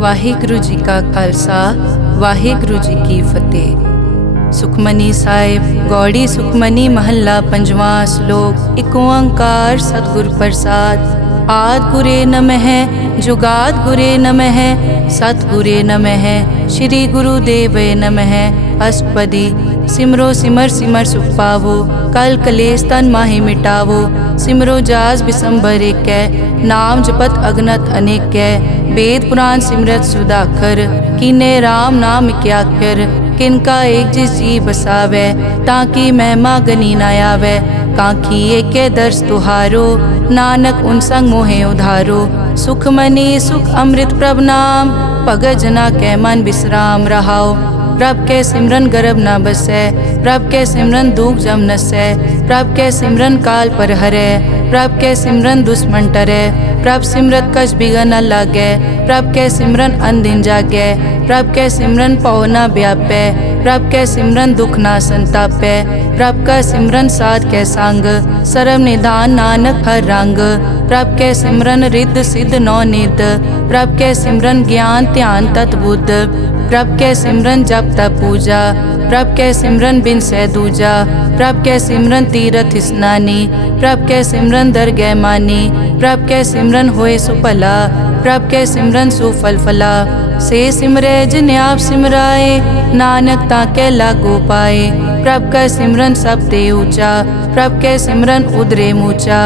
ਵਾਹਿਗੁਰੂ ਜੀ ਕਾ ਖਾਲਸਾ ਵਾਹਿਗੁਰੂ ਜੀ ਕੀ ਫਤਿਹ। ਸੁਖਮਨੀ ਸਾਹਿਬ ਗੌੜੀ ਸੁਖਮਨੀ ਮਹੱਲਾ ਪੰਜਵਾਂ ਸ਼ਲੋਕ। ਇੱਕ ਓੰਕਾਰ ਸਤਿਗੁਰ ਪ੍ਰਸਾਦ। ਆਦਿ ਗੁਰੇ ਨਮਹਿ ਜੁਗਾਦ ਗੁਰੇ ਨਮਹਿ ਸਤਿਗੁਰੇ ਨਮਹਿ ਸ਼੍ਰੀ ਗੁਰੂ ਦੇਵੇ ਨਮਹਿ। ਅਸ਼ਟਪਦੀ। ਸਿਮਰੋ ਸਿਮਰ ਸਿਮਰ ਸੁਖ ਪਾਵੋ ਕਲ ਕਲੇਸ਼ ਤਨ ਮਾਹਿ ਮਿਟਾਵੋ। ਸਿਮਰੋ ਜਾਸ ਬਿਸੰਬਰ ਏਕੈ ਨਾਮ ਜਪਤ ਅਗਨਤ ਅਨੇਕੈ। वेद पुराण सिमरत सुधाकर कीने राम नाम क्याकर। किनका एक जिस जी बसावै ताकि महिमा गनी न आवै। कांखी एके दर्श तुहारो नानक उन संग मोहे उधारो। सुख मनी सुख अमृत प्रभ नाम भगत जना कै मन विश्राम रहाओ। प्रभ के सिमरन गर्भ न बसै प्रभ के सिमरन दुख जम नसै। प्रभ के सिमरन काल पर हरै प्रभ के सिमरन दुश्मन टरै। प्रभ सिमरत कछ बिगन न लागै प्रभ के सिमरन अनदिन जागै। प्रभ के सिमरन पौ न व्यापै प्रभ के सिमरन दुख न संतापै। प्रभ का सिमरन साध कै संग सर्व निधान नानक हर रंग। प्रभ के सिमरन रिद्ध सिद्ध नौ निध प्रभ के सिमरन ज्ञान ध्यान तत् बुद्ध। प्रभ के सिमरन जप तप पूजा प्रभ के सिमरन बिन सै दूजा। प्रभ के सिमरन तीरथ स्नानी प्रभ के सिमरन दरगह मानी। प्रभ के सिमरन होए सुफला प्रभ के सिमरन सुफल फला। से सिमरै जिन आप सिमराए नानक ताके लागो पाए। प्रभ का सिमरन सब ते ऊंचा प्रभ के सिमरन उदरे मूचा।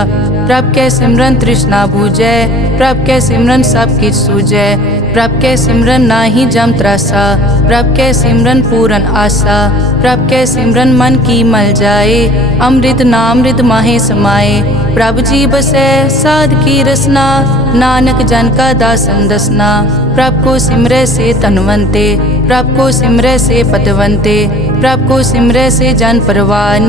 प्रभ के सिमरन तृष्णा बूझै प्रभ के सिमरन सब किछ सूझै। प्रभ के सिमरन नाही जम त्रासा प्रभ के सिमरन पूरन आसा। प्रभ के सिमरन मन की मल जाए अमृत नामृत माहे समाए। प्रभ जी बसै साध की रसना नानक जन का दासन दसना। प्रभ को सिमरै से तनवंते प्रभ को सिमरै से पतवंते। प्रभ को सिमरै से जन परवान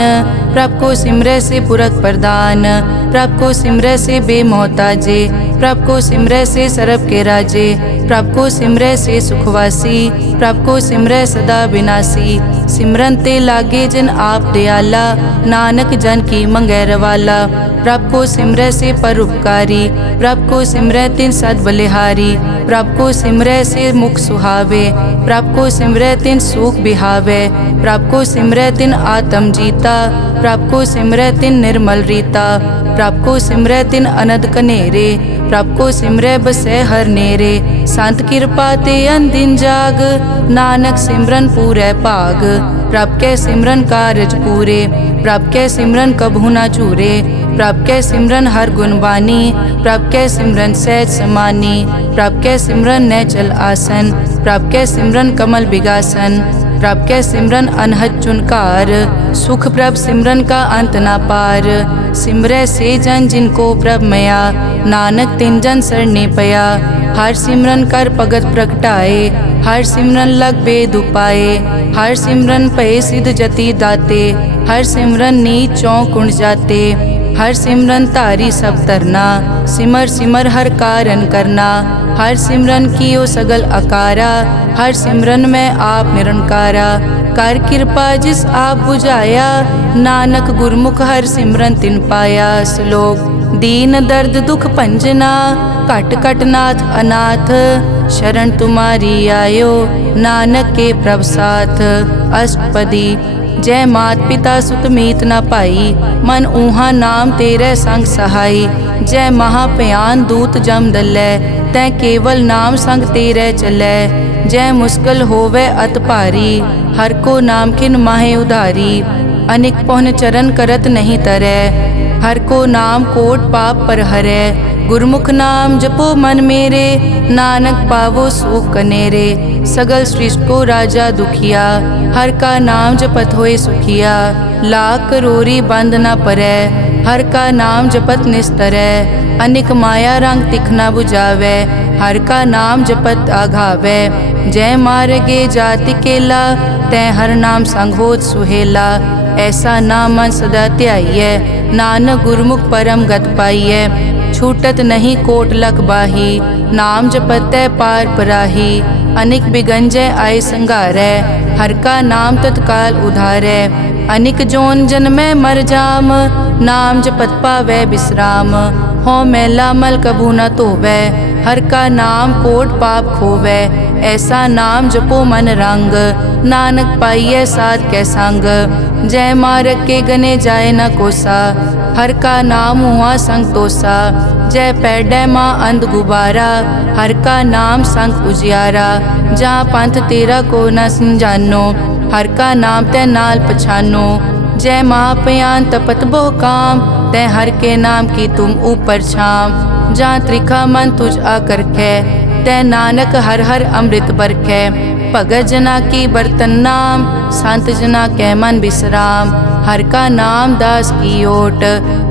प्रभ को सिमरै से पुरख प्रदान। प्रभ को सिमरै से बेमोहताजे प्रभ को सिमरै से सरब के राजे। प्रभ को सिमरै से सुखवासी प्रभ को सिमरै सदा विनाशी। सिमरन ते लागे जिन आप दयाला नानक जन की मंगै रवाला। प्रभ को सिमरै से परोपकारी प्रभ को सिमरै तिन सद बलिहारी। प्रभ को सिमरै से मुख सुहावे प्रभ को सिमरै तिन सुख बिहावे। प्रभ को सिमरै तिन आत्म जीता प्रभ को सिमरै तिन निर्मल रीता। प्रभ को सिमरै तिन अनद कनेरे प्रभ को सिमरै बसै हर नेरे। संत कृपा ते अनदिन जाग नानक सिमरन पूरै भाग। प्रभ के सिमरन कारज पूरे प्रभ के सिमरन कबहू न चूरे। प्रभ के सिमरन हर गुणवानी प्रभ के सिमरन सहज समानी। प्रभ के सिमरन नैचल आसन प्रभ के सिमरन कमल बिगासन। प्रभ के सिमरन अनहद चुनकार सुख प्रभ सिमरन का अंत ना पार। सिमरै से जन जिनको प्रभ मया नानक तिन जन सरने पया। हर सिमरन कर भगत प्रगटाए हर सिमरन लग बेद उपाए। हर सिमरन पए सिद्ध जति दाते हर सिमरन नीच चौकुंड जाते। हर सिमरन धारी सब तरना सिमर सिमर हर कारण करना। हर सिमरन कियो सगल अकारा हर सिमरन में आप निरंकारा। कर कृपा जिस आप बुझाया नानक गुरमुख हर सिमरन तिन पाया। श्लोक। दीन दर्द दुख भंजना घट घट नाथ अनाथ। शरण तुम्हारी आयो नानक के प्रभ साथ। अष्टपदी। जय मात पिता सुत मीत न पाई मन ऊहा नाम तेरे संग सहाई। जय महाभयान दूत जम दलै तै केवल नाम संग तेरे चलै। जय मुश्किल होवे अत भारी हर को नाम खिन माहे उधारी। अनिक पौन चरण करत नहीं तरै हर को नाम कोट पाप पर हरै। गुरमुख नाम जपो मन मेरे नानक पावो सुख कनेरे। सगल सृष्टि को राजा दुखिया हर का नाम जपत होए सुखिया। लाख करोरी बंद न परै हर का नाम जपत निस्तरै। अनिक माया रंग तिखना बुझावै हर का नाम जपत आघावै। जय मार्गे जाति केला तै हर नाम संग होत सुहेला। ऐसा नाम मन सदा ध्याइयै नानक गुरमुख परम गत पाइयै। छूटत नहीं कोट लख बाही नाम जपतै पार पराही। अनिक बिगंजय आय संघारै हर का नाम तत्काल उधारै। अनिक जोन जन्मै मर जाम नाम जपत पावै विश्राम। हों मैला मल कभू न धोवै। हर का नाम कोट पाप खोवै। ऐसा नाम जपो मन रंग, नानक पाइयै साध कै संग। जय मारग के गने जाए न कोसा, हर का नाम हुआ संग तोसा। जय पैडै माँ अंध गुबारा, हर का नाम संग उजियारा। जहाँ पंथ तेरा को न समझानो, हर का नाम तै नाल पछानो। जय महापयान तपत बहु काम, तै हर के नाम की तुम ऊपर छाम। जहाँ त्रिखा मन तुझ आकर कै, तै नानक हर हर अमृत बरखै। भगत जना की बर्तन नाम, संत जना कै मन विश्राम। हर का नाम दास की ओट,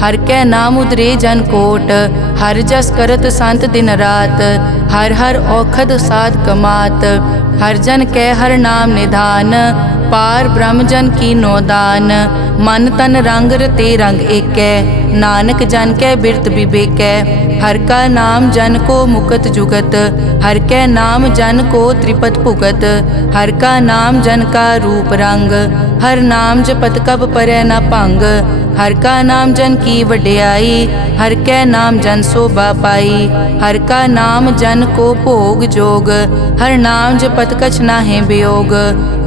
हर कै नाम उदरे जन कोट। हर जस करत संत दिन रात, हर हर औखद साध कमात। हर जन कै हर नाम निधान, पार ब्रह्म जन की नोदान। मन तन रंग रते रंग एकै, नानक जन कै बिरत विवेकै। हर का नाम जन को मुकत जुगत, हर कै नाम जन को त्रिपत भुगत। हर का नाम जन का रूप रंग, हर नाम जपत कब परै न भंग। हर का नाम जन की वड्याई, हर कै नाम जन शोभा पाई। हर का नाम जन को भोग जोग, हर नाम जपत कछ नाहि वियोग।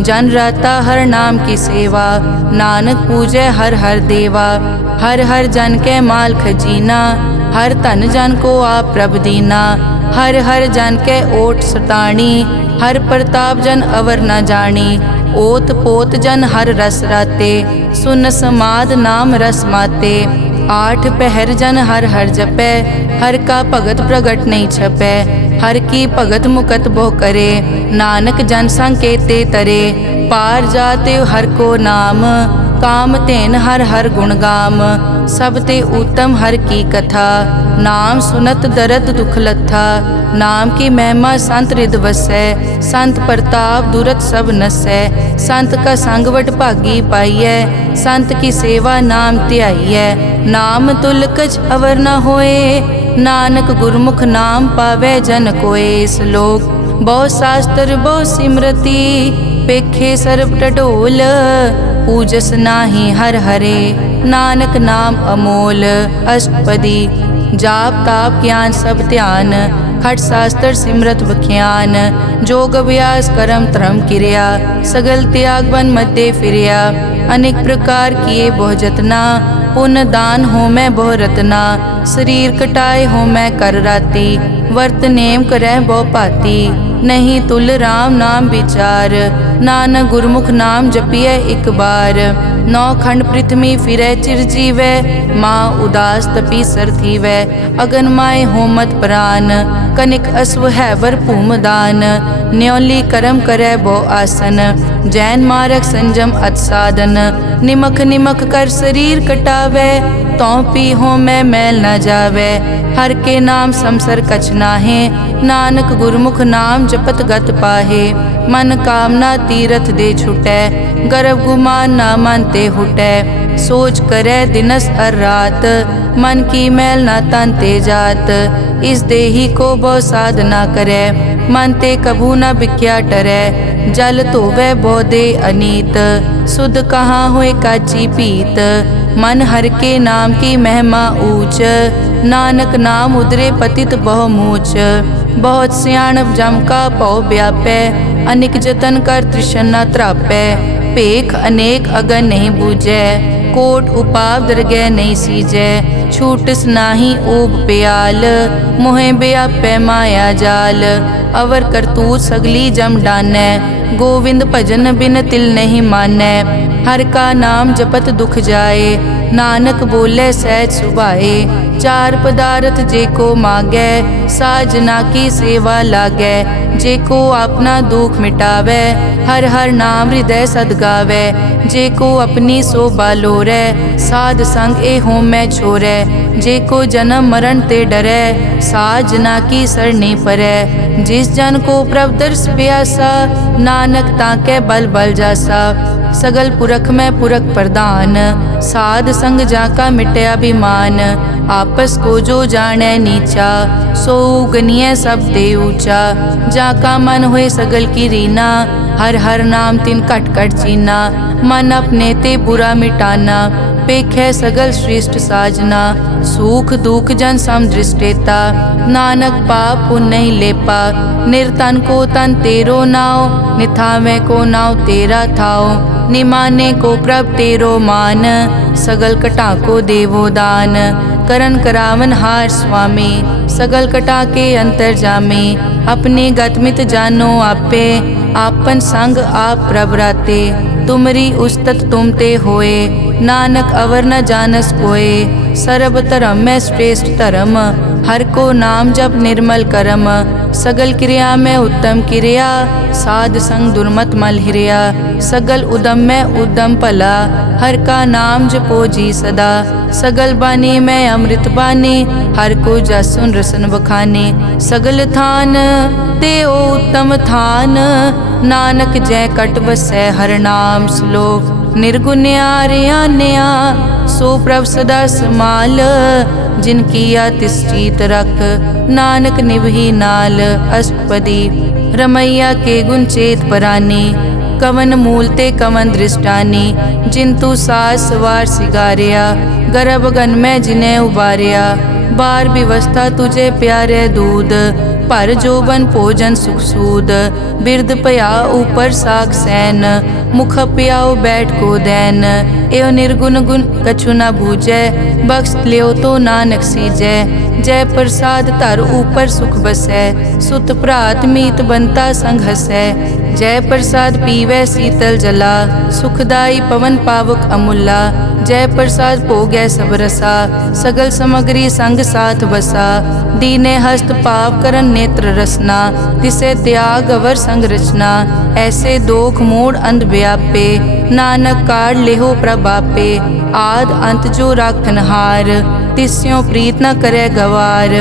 जन राता हर नाम की सेवा, नानक पूजै हर हर देवा। हर हर जन कै माल खजीना, हर धन जन को आप प्रभ दीना। हर हर जन कै ओट सताणी, हर प्रताप जन अवर न जानी। ओत पोत जन हर रस राते, सुन समाद नाम रस माते। आठ पहर जन हर हर जपै, हर का भगत प्रगट नहीं छपै। हर की भगत मुकत बहु करे, नानक जन संग केते तरे। पार जाते हर को नाम, काम तेन हर हर गुण गाम। सब ते उत्तम हर की कथा, नाम सुनत दर्द दुख लथा। नाम की महिमा संत रिद वसै, संत प्रताप दुरत सब नसै। संत का संग वट भागी पाइयै, संत की सेवा नाम ध्याइयै। नाम तुल कछ अवर न होए, नानक गुरमुख नाम पावै जन कोए। श्लोक बहु शास्त्र बहु सिमरति, पेखे सर्ब टडोल। पूजस नाही हर हरे, नानक नाम अमोल। अष्टपदी जाप ताप ज्ञान सब ध्यान, खट शास्त्र सिमरत बख्यान। जोग अभ्यास करम धर्म क्रिया, सगल त्याग बन मध्य फिरिया। अनेक प्रकार किए बहु जतना, पुण्य दान हो मैं बहु रतना। शरीर कटाए हो मैं कर राती, वर्त नेम करह बहु पाती। नहीं तुल राम नाम विचार, नानक गुरमुख नाम जपिए एक बार। नौ खंड पृथ्वी फिरै चिर जीवै, माँ उदास तपी सर थीवै। अगन माय होमत प्राण, कनिक अश्व है वर भूमदान। न्योली करम करै बहु आसन, जैन मारक संजम अत साधन। निमख निमख कर शरीर कटावै, तौ पी हो मैं मैल न जावै। हर के नाम समसर कछ नाहे, नानक गुरमुख नाम जपत गत पाहे। मन कामना तीरथ दे छुटै, गर्भ गुमान न मन ते हुटै। सोच करै दिनस अर रात, मन की मैल न तन ते जात। इस देही को बहु साधना करै, मन ते कभू न बिख्या टरै। जल धोवै बहु दे अनीत, सुध कहाँ होए काची पीत। मन हर के नाम की महिमा ऊंच, नानक नाम उदरे पतित बहु मूच। बहुत सियाणप जम का पौ व्यापै, अनेक जतन कर तृष्णा त्रापै। पेख अनेक अगन नहीं बूझै, कोट उपाव दरगह नहीं सीजै। छूटस नाही ऊब प्याल, मोहे व्यापै माया जाल। अवर करतूत सगली जम डानै, गोविंद भजन बिन तिल नहीं मानै। हर का नाम जपत दुख जाए, नानक बोले सहज सुभाए। चार पदार्थ जे को मांगै, साजना की सेवा लागै। जे को अपना दुख मिटावै, हर हर नाम हृदय सद गावै। जे को अपनी शोभा लोरै, साध संग ए हो मैं छोरै। जे को जन्म मरण ते डरै, साजना की सरनी परै। जिस जन को प्रभ दर्श प्यासा, नानक ताकै बल बल जासा। सगल पुरख में पुरख प्रधान, साध संग जाका मिटया अभिमान। आपस को जो जाने नीचा, सो गनिय सब ते ऊंचा। जाका मन होए सगल की रीना, हर हर नाम तिन कट कट चीना। मन अपने ते बुरा मिटाना, पेखै सगल श्रेष्ठ साजना, सुख दुख जन सम दृष्टेता। नानक पाप पुण्य नहीं लेपा, निर्तन को तन तेरो नाव। निथावे को नाव तेरा थाओ, निमाने को प्रभ तेरो मान। सगल कटा को देवो दान, करन करावन हार स्वामी। सगल कटा के अंतर जामे, अपने गतमित जानो आपे। आपन संग आप प्रभ राते, तुमरी उस्तत तुम ते होए। नानक अवर न जानस कोए, सर्ब धर्म में श्रेष्ठ धर्म। हर को नाम जप निर्मल करम, सगल क्रिया में उत्तम क्रिया। साध संग दुर्मत मल हिरिया, सगल उदम में उद्दम भला। हर का नाम जपो जी सदा, सगल बानी में अमृत बानी। हर को जसुन रसन बखाने, सगल थान ते ओ उत्तम थान। नानक जय कट बसै हर नाम श्लोक। निर्गुण्या रियान्या सो प्रभ सदा समाल। जिनकी तिस चीत रख, नानक निभही नाल। अष्टपदी रमैया के गुण चेत परानी, कवन मूल ते कवन दृष्टानी। जिंतु सास सवार सिगारिया, गर्भ गन में जिन्हें उबारिया। बार व्यवस्था तुझे प्यारे दूध, पर जोबन भोजन सुख सूद। बिरद पया ऊपर साग सैन, मुख पियाओ बैठ को दैन। एव निर्गुण गुण कछु न बूझै, बख्श लियो तो नानक सीजै। जय प्रसाद धर ऊपर सुख बसै, सुत भ्रात मीत बनता संग हसै। जय प्रसाद पीवै शीतल जला, सुखदाई पवन पावक अमूला। जय प्रसाद भोगै सब रसा, सगल समग्री संग साथ बसा। दीने हस्त पाव करन नेत्र रसना, तिसे त्याग अवर संग रचना। ऐसे दोख मूढ़ अंध व्यापे, नानक काढ़ लेहो प्रभापे। आद अंत जो राखन हार, तिस्यों प्रीत न करे गवार।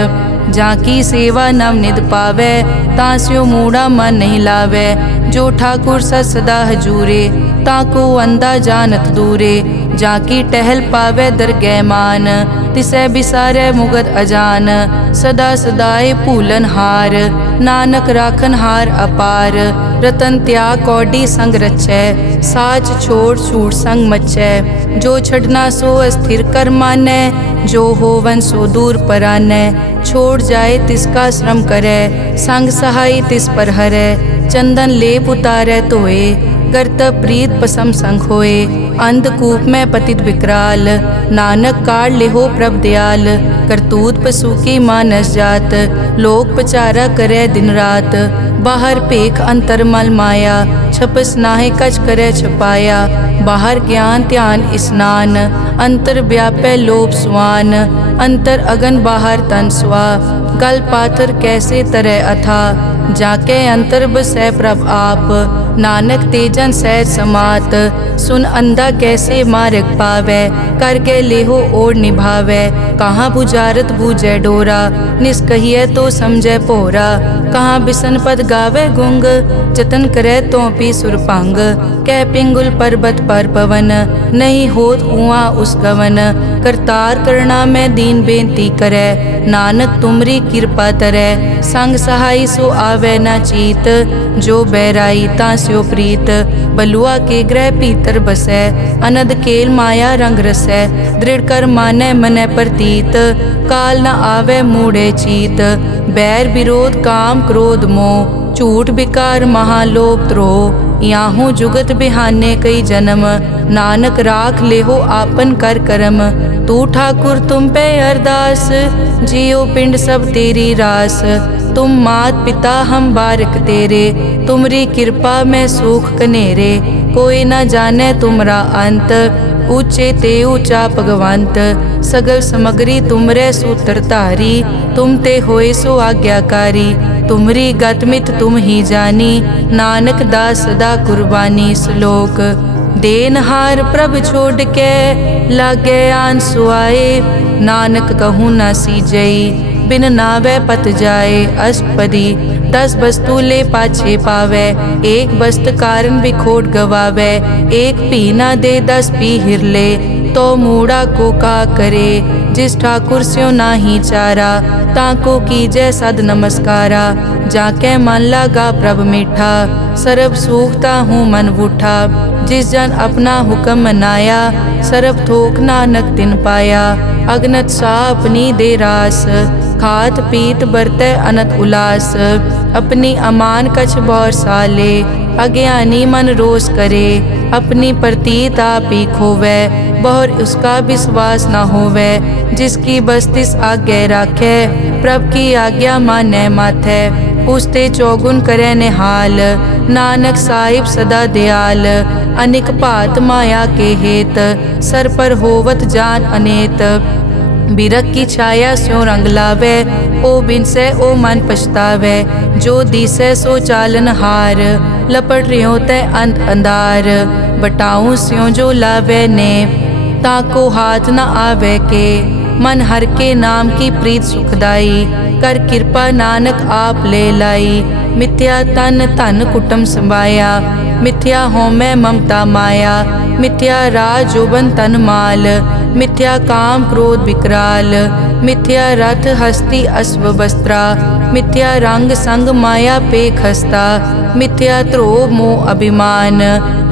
जाकी सेवा नव निध पावै, तास्यो मूढ़ा मन नहीं लावै। जो ठाकुर सदा हजूरे, ताको अंधा जानत दूरे। जाकी टहल पावै दरगह मान, तिसै बिसारै मुगद अजान। सदा सदाए भूलन हार, नानक राखन हार अपार। रतन त्याग कौडी संग रचै, साच छोड़ छूट संग मचै। जो छड़ना सो अस्थिर कर मानै, जो होवन सो दूर परानै। छोड़ जाए तिसका श्रम करै, संग सहाय तिस पर हरै। चंदन लेप उतारै धोए, करतब प्रीत पसम संग होए। अंधकूप में पतित विकराल, नानक काढ़ लेहो प्रभ दयाल। करतूत पशु की मानस जात, लोक पचारा करे दिन रात। बाहर पेख अंतर मल माया, छपस नाहे कछ करे छपाया। बाहर ज्ञान ध्यान स्नान, अंतर व्यापै लोभ स्वान। अंतर अगन बाहर तन स्वा, गल पाथर कैसे तरह अथा। जाके अंतर बसै प्रभ आप, नानक तेजन सैर समात। सुन अंधा कैसे मार्ग पावै, करके लेहो ओर निभावै। कहाँ बुझारत बूझै डोरा, निष्कहिए तो समझै पोरा। कहाँ बिसन पद गावे गुंग, जतन करे तो पी सुरपांग। कह पिंगुल पर्वत पर पवन, नहीं होत उआ उस गवन। करतार करना में दीन बेनती करे, नानक तुमरी कृपा तरै। संग सहाय सो आवे न चीत, जो बैराई तास्यो प्रीत। बलुआ के ग्रह भीतर बसै, अनद केल माया रंग रसै। दृढ़ कर मानै मनै प्रतीत, काल न आवे मूढ़े चीत। बैर विरोध काम क्रोध मोह, झूठ विकार महालोभ द्रोह। याहू जुगत बिहाने कई जन्म, नानक राख लेहो आपन कर करम। तू ठाकुर तुम पे अरदास, जियो पिंड सब तेरी रास। तुम मात पिता हम बारक तेरे, तुमरी कृपा में सुख कनेरे। कोई न जाने तुमरा अंत, ऊंचे ते ऊंचा भगवंत। सगल समग्री तुमरे सूत्र धारी, तुम ते होए सो आज्ञाकारी। तुमरी गतमित तुम ही जानी, नानक दास सदा कुर्बानी। श्लोक देनहार प्रभ छोड़ के, लागे आन सुआए। नानक कहूँ न सीजई, बिन नावे पत जाए। अष्टपदी 10 वस्तु ले पाछे पावे, एक वस्त कारण बिखोट गवावे। एक पी ना दे 10 पी हिर ले, तो मूढ़ा को का करे। जिस ठाकुर स्यो नाही चारा, ताको कीजै सद नमस्कारा। जाके मन लगा प्रभ मीठा, सर्ब सूखता हूँ मन बूठा। जिस जन अपना हुक्म मनाया, सरब थोक नानक तिन पाया। अगनत सा अपनी दे रास, खात पीत बरतै अनत उलास। अपनी अमान कछ बौर साले, अज्ञानी मन रोस करे। अपनी प्रतीत आप ही खोवै, बहुर उसका विश्वास न होवै। जिसकी बस्तिस आज्ञा राखै, प्रभ की आज्ञा मानै माथै। उसते चौगुन करे निहाल, नानक साहिब सदा दयाल। अनिक भात माया के हेत, सर पर होवत जान अनेत। बिरख की छाया स्यों रंग लावै, ओ बिनसै ओ मन पछतावै। जो दिसै सो चालन हार, लपट रियो तै अंत अंधार। बटाऊं स्यों जो लावै ने, ताको हाथ न आवे के। मन हर के नाम की प्रीत सुखदाई, कर कृपा नानक आप ले लाई। मिथ्या तन धन कुटुम संभाया, मिथ्या होमै ममता माया। मिथ्या राज जोबन तन माल, मिथ्या काम क्रोध विकराल। मिथ्या रथ हस्ती अश्व वस्त्रा, मिथ्या रंग संग माया पे खस्ता। मिथ्या ध्रोह मोह अभिमान,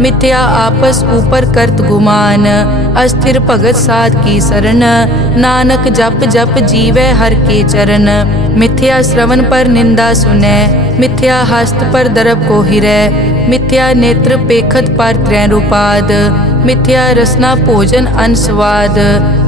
मिथ्या आपस ऊपर करत गुमान। अस्थिर भगत साध की शरण, नानक जप जप जीवै हर के चरण। मिथ्या श्रवण पर निंदा सुनै, मिथ्या हस्त पर दरब को हिरै। मिथ्या नेत्र पेखत पर त्रैन रूपाद, मिथ्या रसना भोजन अन स्वाद।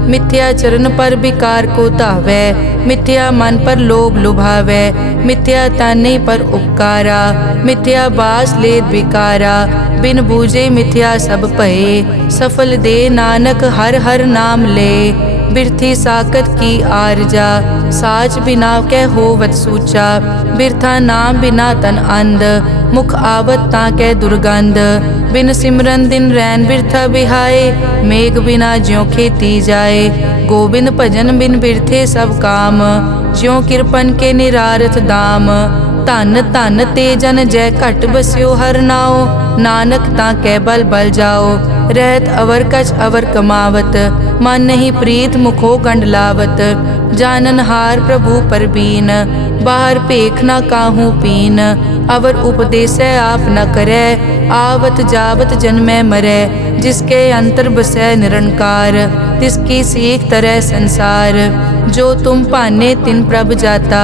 मिथ्या चरण पर विकार को धावै, मिथ्या मन पर लोभ लुभावै। मिथ्या ताने पर उपकारा, मिथ्या बास लेत विकारा। बिन बूझे मिथ्या सब भये, सफल दे नानक हर हर नाम ले। बिरथी साकत की आरजा, साच बिना कै होवत सूचा। बिरथा नाम बिना तन अंध, मुख आवत ताकै दुर्गंध। बिन सिमरन दिन रैन बिरथा बिहाए, मेघ बिना ज्यों खेती जाए। गोबिंद भजन बिन बिरथे सब काम, ज्यों किरपन के निरारथ दाम। धन धन ते जन जय घट बस्यो हर नाओ, नानक ताकै बल बल जाओ। रहत अवर कछ अवर कमावत, मन नहीं प्रीत मुखो गंड लावत। जानन हार प्रभु परबीन, बाहर पेख न काहू पीन। अवर उपदेसै आप न करै, आवत जावत जन्मै मरै। जिसके अंतर बसै निरंकार, तिसकी सीख तरह संसार। जो तुम पाने तिन प्रभ जाता,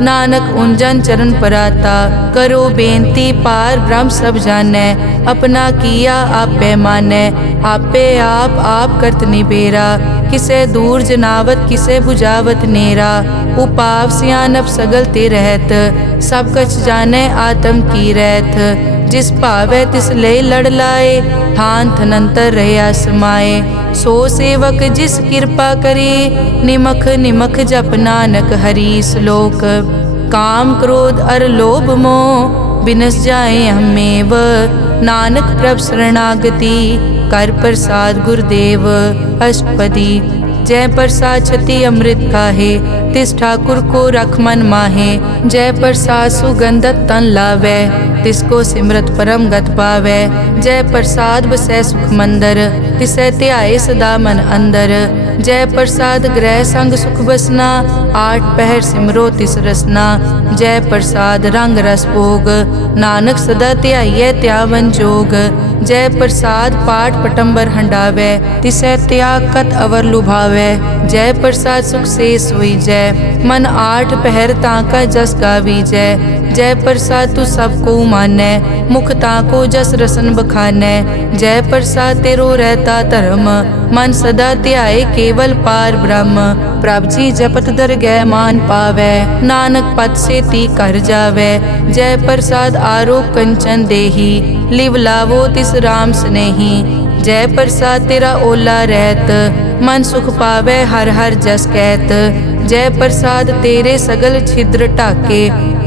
नानक उन चरण पराता। करो बेनती पार ब्रह्म सब जानै, अपना किया आप पैमानै। आपे आप करत निबेरा, किसे दूर जनावत किसे बुझावत नेरा। उपाव सियानप सगल ते रहत, सब कछ जानै आत्म की रहत। जिस भावै तिस ले लड़ लाए, ठान थनंतर रहया समाए। सो सेवक जिस कृपा करी, निमख निमख जप नानक हरि श्लोक। काम क्रोध अर लोभ मोह, बिनस जाए हमेव। नानक प्रभ शरणागति, कर प्रसाद गुरुदेव। अष्टपदी जय प्रसाद छति अमृत काहे, तिस ठाकुर को रख मन माहे। जय प्रसाद सुगंधत तन लावै, तिसको सिमरत परम गत पावै। जय प्रसाद बसै सुख मंदर, तिसै ध्याए सदा मन अंदर। जय प्रसाद ग्रह संग सुख बसना, आठ पहर सिमरो तिस रसना। जय प्रसाद रंग रस भोग, नानक सदा ध्याइयै त्यावन जोग। जय प्रसाद पाठ पटंबर हंडावै, तिसै त्याग कत अवर लुभावै। जय प्रसाद सुख से सोई जय, मन आठ पहर ताका जस गावी जय। जय प्रसाद तू सबको मानै, मुख ताको जस रसन बखानै। जय प्रसाद तेरो रहता धर्म, मन सदा ध्याए केवल पार ब्रह्म। प्रभ जी जपत दरगह मान पावै, नानक पद से ती कर जावै। जय प्रसाद आरोग कंचन देही, लिव लावो तिस राम स्नेही। जय प्रसाद तेरा ओला रहत, मन सुख पावै हर हर जस कहत। जय प्रसाद तेरे सगल छिद्र ढाके,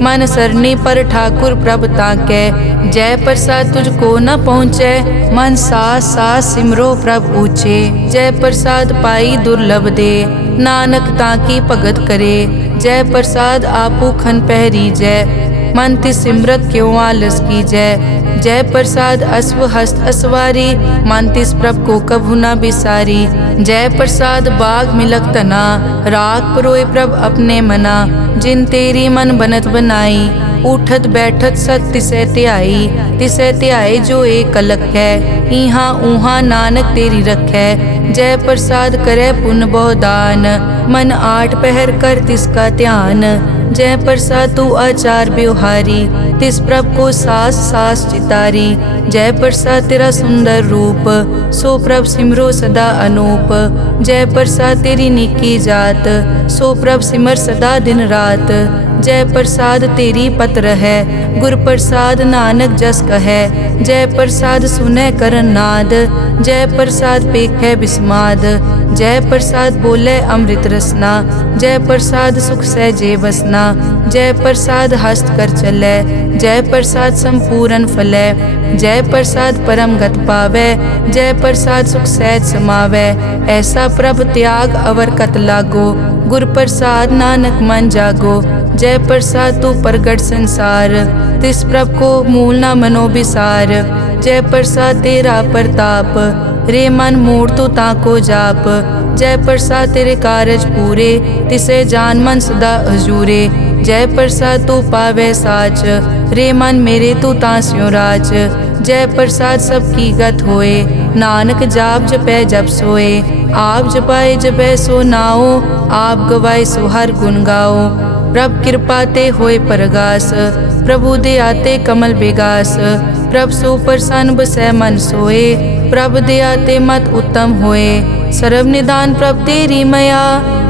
मन सरनी पर ठाकुर प्रभ ताकै। जय प्रसाद तुझको न पहुँचै, मन सास सास सिमरो प्रभ ऊँचे। जय प्रसाद पाई दुर्लभ दे, नानक ताकी भगत करे। जय प्रसाद आपू खन पहरी जय, मन तिस सिमरत क्यों आलस की जय। जय प्रसाद अश्व हस्त असवारी, मन तिस प्रभ को कभु न बिसारी। जय प्रसाद बाग मिलक तना, राख परोए प्रभ अपने मना। जिन तेरी मन बनत बनाई, उठत बैठत सत तिसै ध्याई जो एक अलख है। इहाँ ऊहाँ नानक तेरी रखै, जय प्रसाद करे पुन बहु दान। मन आठ पहर कर तिसका ध्यान, जय प्रसाद तू आचार व्यवहारी। तिस प्रभ को सास सास चितारी, जय प्रसाद तेरा सुंदर रूप। सो प्रभ सिमरो सदा अनूप, जय प्रसाद तेरी निकी जात। सो प्रभ सिमर सदा दिन रात, जय प्रसाद तेरी पत्र है। गुर प्रसाद नानक जस कहे, जय प्रसाद सुनै करन नाद। जय प्रसाद पेखै बिस्माद, जय प्रसाद बोले अमृत रसना। जय प्रसाद सुख सहजे बसना, जय प्रसाद हस्त कर चलै। जय प्रसाद संपूर्ण फलै, जय प्रसाद परम गत पावै। जय प्रसाद सुख सहज समावै, ऐसा प्रभ त्याग अवर कत लागो। गुर प्रसाद नानक मन जागो, जय प्रसाद तू प्रगट संसार। तिस प्रभ को मूल न मनो बिसार, जय प्रसाद तेरा प्रताप। रे मन मूड तू ताको जाप, जय प्रसाद तेरे कारज पूरे। तिसे जान मन सदा हजूरे, जय प्रसाद तू पावे साच। रे मन मेरे तू तांस्यो राज, जय प्रसाद सबकी गत होए। नानक जाप जपै जप सोए, आप जपाए जपै सो नाओ। आप गवाए सो हर गुण गाओ, प्रभ कृपा ते होए परगास। प्रभु दे आते कमल बेगास, प्रभ सो प्रसन्न बसै मन सोए। प्रभ दे आते मत उत्तम होए, सर्व निदान प्रभ तेरी मया।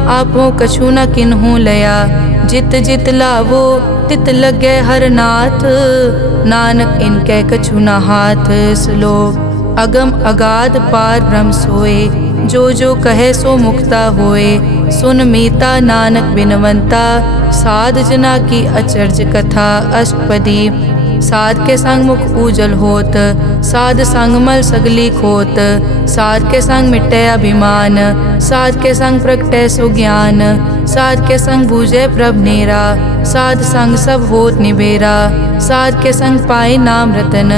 आपो कछु न किन्हू लया, जित जित लावो तित लगे हर नाथ। नानक इनके कछु न हाथ। श्लोक अगम अगाध पार ब्रह्म सोए, जो कहे सो मुक्ता होए। सुन मीता नानक बिनवंता, साध जना की अचर्ज कथा। अष्टपदी साध के संग मुख उजल होत, साध संग मल सगली खोत। साध के संग मिटै अभिमान, साध के संग प्रगटै सो ज्ञान। साध के संग बूझे प्रभ नेरा, साध संग सब होत निबेरा। साध के संग पाए नाम रतन,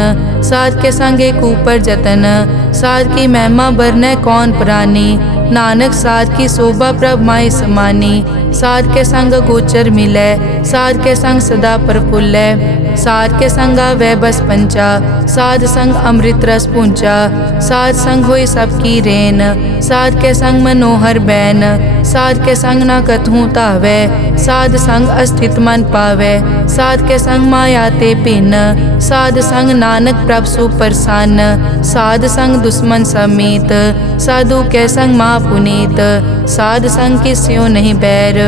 साध के संग एक ऊपर जतन। साध की महिमा बरनै कौन प्राणी, नानक साध की शोभा प्रभ माय समानी। साध के संग गोचर मिलै, साध के संग सदा प्रफुल्लै। साध के संग वै बस पंचा, साध संग अमृत रस पूंचा। साध संग होई सबकी रेन, साध के संग मनोहर बैन। साध के संग न कथूँ तावै, साध संग अस्थित मन पावै। साध के संग माया ते भिन्न, साध संग नानक प्रभ सुप्रसन्न। साध संग दुश्मन समीत, साधु के संग महा पुनीत। साध संग किस्यो नहीं बैर,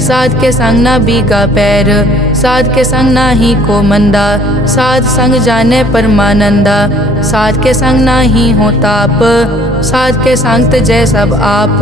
साध के संग ना बीगा पैर। साध के संग ना ही को मंदा, साध संग जाने परमानंदा। साध के संग ना ही हो ताप, साध के संग तजै सब आप।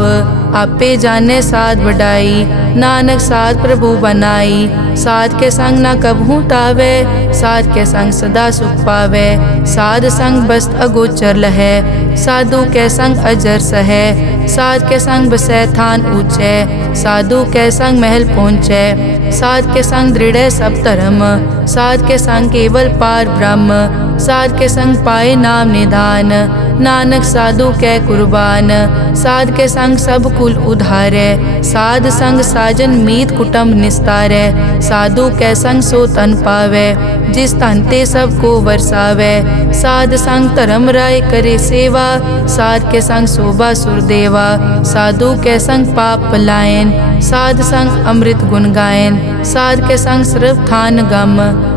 आपे जाने साध बढ़ाई, नानक साध प्रभु बनाई। साध के संग ना कबहू तावै, साध के संग सदा सुख पावै। साध संग बस्त अगोचर लहै, साधु के संग अजर सहै। साध के संग बसै थान ऊंचै, साधु के संग महल पहुँचै। साध के संग दृढ़ सब धर्म, साध के संग केवल पार ब्रह्म। साध के संग पाए नाम निधान, नानक साधु कै कुर्बान। साध के संग सब कुल उधारै, साध संग साजन मीत कुटुंब निस्तारै। साधु कै संग सो तन पावै, जिस तन ते सब को वरसावै। साध संग धर्म राय करे सेवा, साध के संग शोभा सुरदेवा। साधु के संग पाप पलायन, साध संग अमृत गुण गायन। साध के संग सर्व थान गम,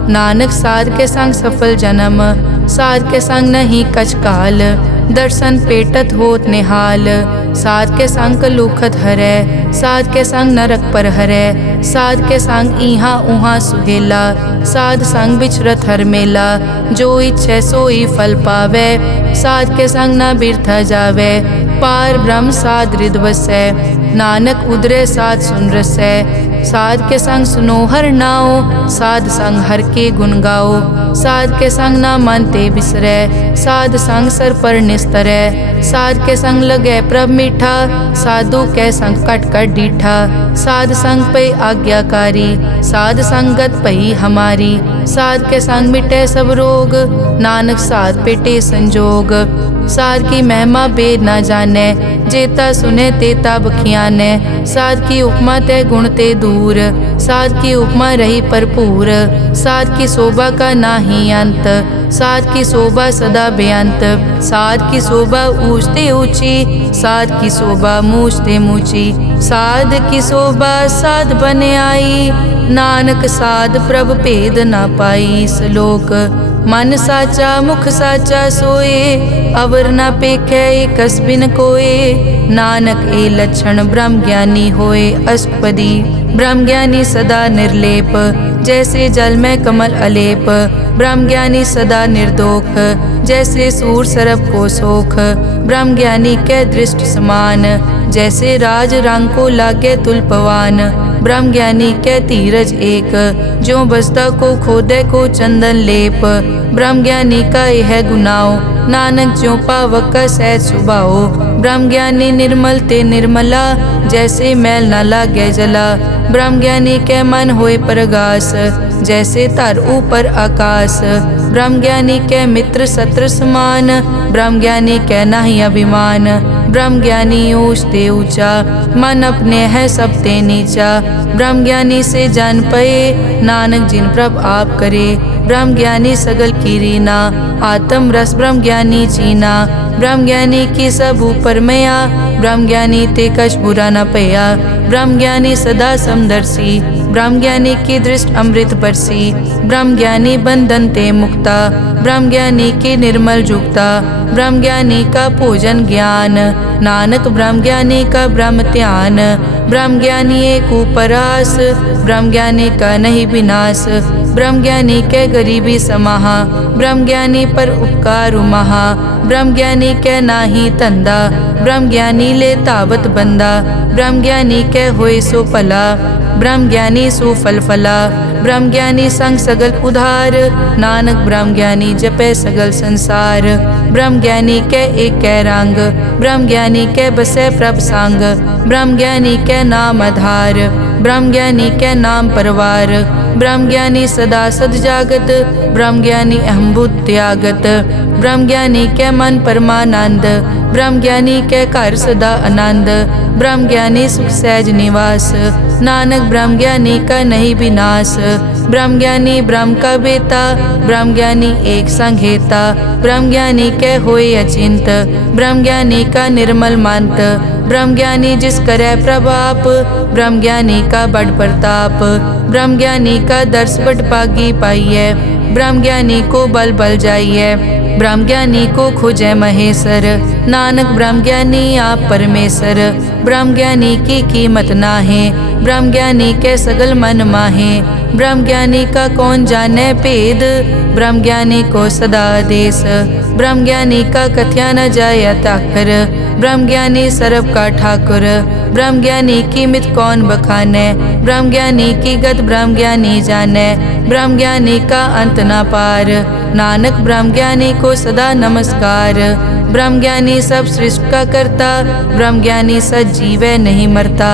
नानक साध के संग सफल जन्म। साध के संग नहीं कछ काल, दर्शन पेटत होत निहाल। साध के संग कलुखत हरै, साध के संग नरक पर हरै। साध के संग इहाँ उहाँ सुहेला, साध संग बिचरत हर मेला। जो इच्छै सोई फल पावै, साध के संग न बिरथा जावै। पार ब्रह्म साध हृद बसै, नानक उदरे साध सुन रसै। साध के संग सुनो हर नाओ, साध संग हर के गुण गाओ। साध के संग ना मन ते बिसरै, साध संग सर पर निस्तरै। साध के संग लगै प्रभ मीठा, साधु के संग कट कट डीठा। साध संग पै आज्ञाकारी, साध संगत पई हमारी। साध के संग मिटै सब रोग, नानक साध पेटे संजोग। साध की महिमा बेद ना जाने, जेता सुने तेता बखियाने। साध की उपमा ते गुण ते दूर, साध की उपमा रही भरपूर। साध की शोभा का नाही अंत, साध की शोभा सदा बेअंत। साध की शोभा ऊंच ते ऊंची, साध की शोभा मूछ ते मूची। साध की शोभा साध बने आई, नानक साध प्रभ भेद ना पाई। श्लोक मन साचा मुख साचा सोए, अवर ना पेखै एकस बिन कोए। नानक ए लक्षण ब्रह्म ज्ञानी होए। अष्टपदी ब्रह्म ज्ञानी सदा निर्लेप, जैसे जल में कमल अलेप। ब्रह्म ज्ञानी सदा निर्दोख, जैसे सूर सरब को सोख। ब्रह्म ज्ञानी के दृष्ट समान, जैसे राज रंग को लागे तुलपवान। ब्रह्म ज्ञानी के धीरज एक, जो बसता को खोदे को चंदन लेप। ब्रह्म ज्ञानी का यह गुनाओ, नानक ज्यों पावक का सहज सुभाओ। ब्रह्म ज्ञानी निर्मल ते निर्मला, जैसे मैल न लागे जला। ब्रह्म ज्ञानी के मन होए प्रगास, जैसे धर ऊपर आकाश। ब्रह्म ज्ञानी के मित्र शत्रु समान, ब्रह्म ज्ञानी के नाही अभिमान। ब्रह्म ज्ञानी ऊंच ते ऊंचा, मन अपने है सब ते नीचा। ब्रह्म ज्ञानी से जान पए, नानक जिन प्रभ आप करे। ब्रह्म ज्ञानी सगल की रीना, आत्म रस ब्रह्म ज्ञानी चीना। ब्रह्म ज्ञानी की सब ऊपर मया, ब्रह्म ज्ञानी ते कछ बुरा न पया। ब्रह्म ज्ञानी सदा समदर्शी, ब्रह्म ज्ञानी की दृष्टि अमृत बरसी। ब्रह्म ज्ञानी बंधन ते मुक्ता, ब्रह्म ज्ञानी की निर्मल जुक्ता। ब्रह्म ज्ञानी का पूजन ज्ञान, नानक ब्रह्म ज्ञानी का ब्रह्म ध्यान। ब्रह्म ज्ञानी एक उपरास, ब्रह्म ज्ञानी का नहीं विनाश। ब्रह्म ज्ञानी के गरीबी समाहा, ब्रह्म ज्ञानी पर उपकार महा। ब्रह्म ज्ञानी के नाही तंदा, ब्रह्म ज्ञानी ले तावत बंदा। ब्रह्म ज्ञानी के होए सो भला, ब्रह्म ज्ञानी सो फल फला। ब्रह्म ज्ञानी संग सगल उधार, नानक ब्रह्म ज्ञानी जपे सगल संसार। ब्रह्म ज्ञानी के एक कै रंग, ब्रह्म ज्ञानी के बसे प्रभ संग। ब्रह्म ज्ञानी के नाम आधार, ब्रह्म ज्ञानी के नाम परवार। ब्रह्म ज्ञानी सदा सद जागत, ब्रह्म ज्ञानी अहम्भूत त्यागत। ब्रह्म ज्ञानी के मन परमानंद, ब्रह्म ज्ञानी के घर सदा आनंद। ब्रह्म ज्ञानी सुख सहज निवास, नानक ब्रह्म ज्ञानी का नहीं विनाश। ब्रह्म ज्ञानी ब्रह्म का बेटा, ब्रह्म ज्ञानी एक संघेता। ब्रह्म ज्ञानी के होए अचिंत, ब्रह्म ज्ञानी का निर्मल मंत। ब्रह्म ज्ञानी जिस करे प्रभाप, ब्रह्म ज्ञानी का बड़ प्रताप। ब्रह्म ज्ञानी का दर्श बड़ पागी पाइए, ब्रह्म ज्ञानी को बल बल जाइए। ब्रह्म ज्ञानी को खोजे महेश्वर, नानक ब्रह्म ज्ञानी आप परमेश्वर। ब्रह्म ज्ञानी की कीमत नाहे, ब्रह्म ज्ञानी के सगल मन माहे। ब्रह्म ज्ञानी का कौन जाने भेद, ब्रह्म ज्ञानी को सदा आदेश। ब्रह्म ज्ञानी का कथ्या न जाय ताकर, ब्रह्म ज्ञानी सर्व का ठाकुर। ब्रह्म ज्ञानी की मित कौन बखाने, ब्रह्म ज्ञानी की गत ब्रह्म ज्ञानी जाने। ब्रह्म ज्ञानी का अंत न पार, नानक ब्रह्म ज्ञानी को सदा नमस्कार। ब्रह्म ज्ञानी सब सृष्टि का करता, ब्रह्म ज्ञानी सजीवै नहीं मरता।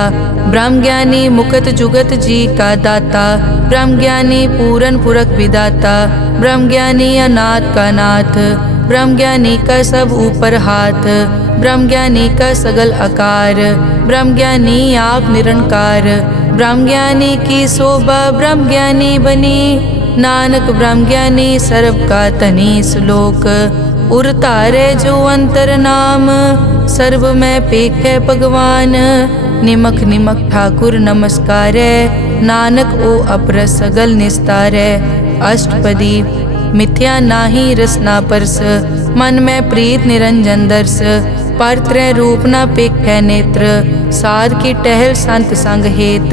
ब्रह्म ज्ञानी मुकत जुगत जी का दाता, ब्रह्म ज्ञानी पूरन पुरख विदाता। ब्रह्म ज्ञानी अनाथ का नाथ, ब्रह्म ज्ञानी का सब ऊपर हाथ। ब्रह्म ज्ञानी का सगल आकार, ब्रह्म ज्ञानी आप निरंकार। ब्रह्म ज्ञानी की शोभा ब्रह्म ज्ञानी बनी, नानक ब्रह्म ज्ञानी सर्व का तनी। श्लोक उर तारे जो अंतर नाम, सर्व में पेखे भगवान। निमक निमक ठाकुर नमस्कारे, नानक ओ अपर सगल निस्तारे। अष्टपदी मिथ्या नाही रसना परस, मन में प्रीत निरंजन दर्श। पर त्रय रूप न पेखे नेत्र, साध की टहल संत संग हेत।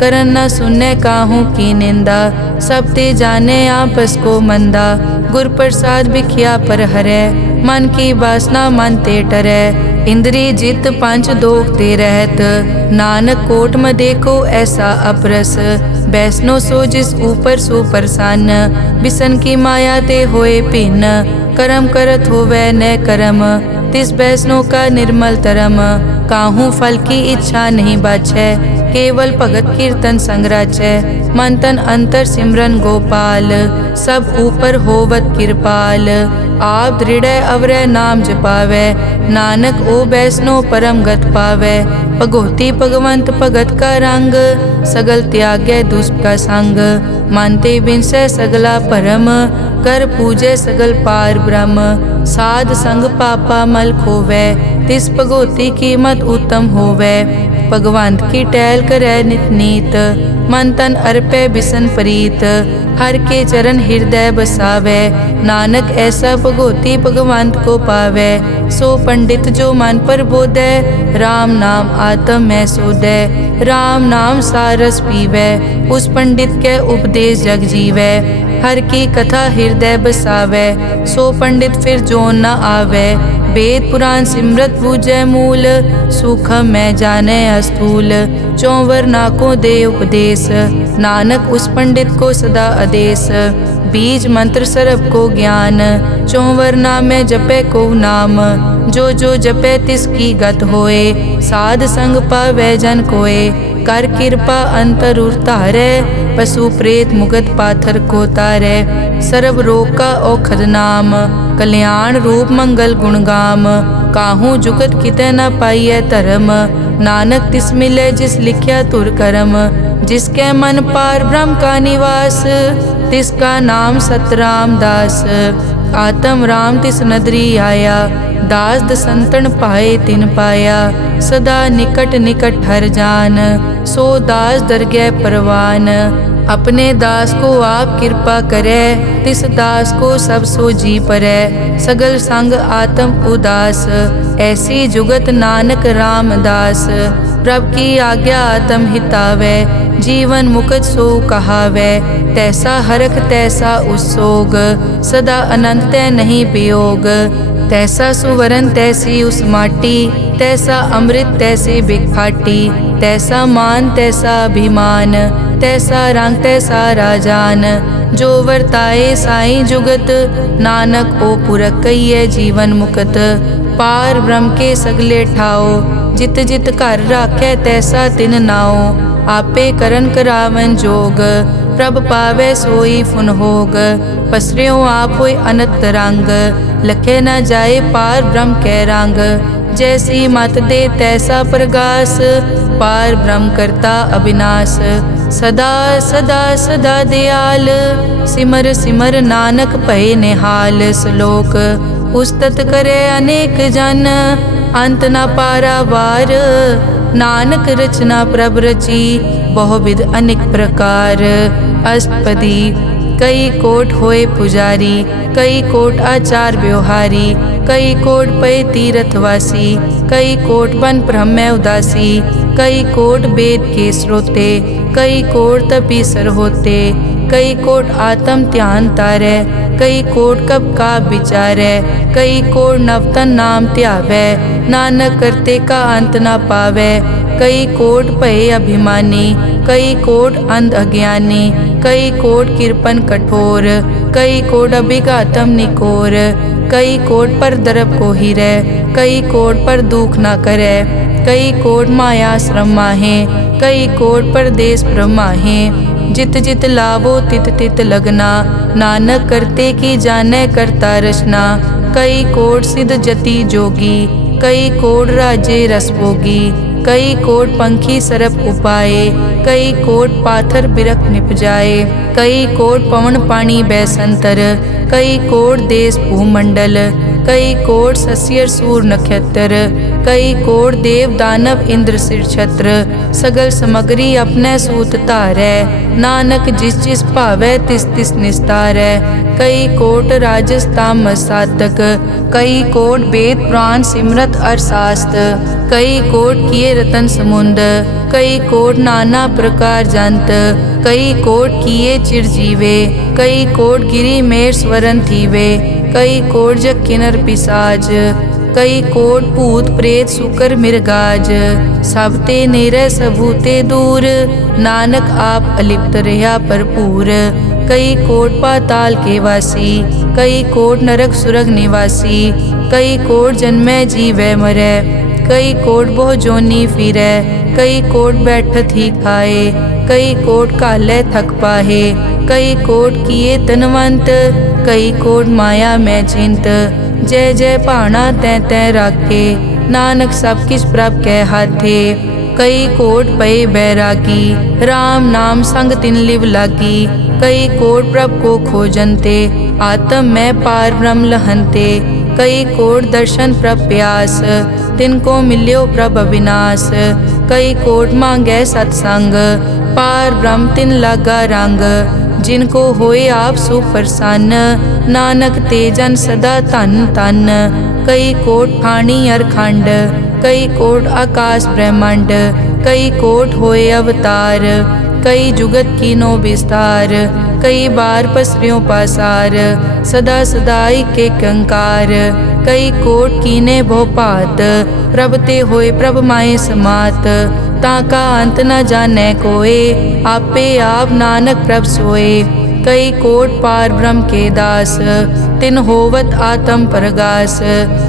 करन न सुने काहू की निंदा, सब ते जाने आपस को मंदा। गुर प्रसाद बिखिया पर हरै, मन की वासना मन ते टरै। इंद्री जित पंच दोख ते रहत, नानक कोट में देखो ऐसा अपरस। वैष्णो सो जिस ऊपर सो प्रसन्न, बिसन की माया ते होए भिन्न। कर्म करत होवे न कर्म, तिस वैष्णो का निर्मल तरम। काहू फल की इच्छा नहीं बाछै, केवल भगत कीर्तन संग राचै। मन तन अंतर सिमरन गोपाल, सब ऊपर होवत कृपाल। आप दृढ़ अवरय नाम जपावै, नानक ओ बैसनो परम गत पावै। भगोती भगवंत भगत का रंग, सगल त्यागै दुष्ट का संग। मानते बिनसै सगला परम, कर पूजै सगल पार ब्रह्म। साध संग पापा मल खोवै, तिस भगोती कीमत उत्तम होवै। भगवंत की टहल करै नित नीत, मन तन अर्पै बिसन प्रीत। हर के चरण हृदय बसावै, नानक ऐसा भगोती भगवंत को पावै। सो पंडित जो मन पर बोधै, राम नाम आत्म में सोधै। राम नाम सारस पीवै, उस पंडित के उपदेश जग जीवै। हर की कथा हृदय बसावै, सो पंडित फिर जोन न आवै। वेद पुराण सिमरत बूझै मूल, सूखम मैं जाने अस्थूल। चौवर नाकों दे उपदेश, नानक उस पंडित को सदा आदेश। बीज मंत्र सरब को ज्ञान, चौवर नामे जपे को नाम। जो जो जपे तिसकी गत होए, साध संग पावै जन कोए। कर कृपा अंतर उतारै, पशु प्रेत मुगत पाथर को तारै। सर्व रोग का औखद नाम, कल्याण रूप मंगल गुण गाम। काहू जुगत कितै न पाइयै धर्म, नानक तिस मिलै जिस लिख्या तुर करम। जिसके मन पार ब्रह्म का निवास, तिसका नाम सतराम दास। आत्म राम तिस नदरी आया, दास दसंतन पाए तिन पाया। सदा निकट निकट हर जान, सो दास दरगह परवान। अपने दास को आप कृपा करे, तिस दास को सब सो जी परै। सगल संग आत्म उदास, ऐसी जुगत नानक रामदास। प्रभ की आज्ञा आत्म हितावै, जीवन मुकत सो कहावै। तैसा हरख तैसा उसोग, सदा अनंत तै नहीं वियोग। तैसा सुवरन तैसी उस माटी, तैसा अमृत तैसी बिगफाटी। तैसा मान तैसा अभिमान, तैसा रंग तैसा राजान। जो वर्ताए साई जुगत, नानक ओ पुरख कहिए जीवन मुकत। पार ब्रह्म के सगले ठाओ, जित जित घर राखै तैसा तिन नाओ। आपे करन करावन जोग, प्रभ पावै सोई फुन होग। पसरियों आप होय अनंत रंग, लखे न जाए पार ब्रह्म कै रंग। जैसी मत दे तैसा प्रगास, पार ब्रह्म करता अविनाश। सदा सदा सदा दयाल, सिमर सिमर नानक भय निहाल। श्लोक उस्तत करे अनेक जन, अंत न पारावार। नानक रचना प्रभ रची, बहुविध अनेक प्रकार। अष्टपदी कई कोट होए पुजारी, कई कोट आचार व्यवहारी। कई कोट पय तीर्थवासी, कई कोट बन ब्रह्म उदासी। कई कोट वेद के स्रोते, कई कोट तपीसर होते। कई कोट आत्म ध्यान तारै, कई कोट कब का विचारै। कई कोट नवतन नाम ध्यावै, नानक करते का अंत न पावै। कई कोट भय अभिमानी, कई कोट अंध अज्ञानी। कई कोट कृपन कठोर, कई कोट अभिघातम निकोर। कई कोट पर दरब को हिरै, कई कोट पर दुख न करै। कई कोट माया श्रम माहे, कई कोट परदेश ब्रह्माहे। जित जित लावो तित तित लगना, नानक करते की जानै करता रचना। कई कोट सिद्ध जति जोगी, कई कोट राजे रस भोगी। कई कोट पंखी सरप उपाए, कई कोट पाथर बिरख निपजाए। कई कोट पवन पानी बैसंतर, कई कोट देश भूमंडल। कई कोट सस्यर सूर नक्षत्र, कई कोट देव दानव इंद्र सिर छत्र। सगल समग्री अपने सूत धारै, नानक जिस जिस भावै तिस तिस निस्तारै। कई कोट राजस तामस साधक, कई कोट वेद पुराण सिमरत अरशास्त्र। कई कोट किए रतन समुंद, कई कोट नाना प्रकार जंत। कई कोट किए चिरजीवे, कई कोट गिरी मेर स्वरन थीवे। कई कोट जग किन्नर पिशाच, कई कोट भूत प्रेत सुकर मिर्गाज। सब ते नेरै सबूते दूर, नानक आप अलिप्त रहा भरपूर। कई कोट पाताल के वासी, कई कोट नरक सुरग निवासी। कई कोट जन्मै जीवै मरै, कई कोट बहु जोनी फिरै। कई कोट बैठत ही खाए, कई कोट काले थक पाहे, कई कोट किए तनवंत, कई कोट माया में चिंत। जय जय भाना तै तै राखे, नानक सब किछ प्रभ कै हाथे। कई कोट पए बैरागी, राम नाम संग तिन लिव लागी। कई कोट प्रभ को खोजनते, आत्म में पार ब्रह्म लहनते। कई कोट दर्शन प्रभ प्यास, तिनको मिल्यो प्रभ अविनाश। कई कोट मांगे सत्संग, पार ब्रह्म तिन लागा रंग। जिनको होए आप सुप्रसन्न, नानक ते जन सदा धन धन। कई कोट ठाणी अरखंड, कई कोट आकाश ब्रह्मांड। कई कोट होए अवतार, कई जुगत कीनो विस्तार। कई बार पसर्यों पासार, सदा सदाई के कंकार। कई कोट कीने भोपात, प्रभ ते होए प्रभ माए समात। ताका अंत न जाने कोए, आपे आप नानक प्रभ सोए। कई कोट पार ब्रह्म के दास, तिन होवत आत्म परगास।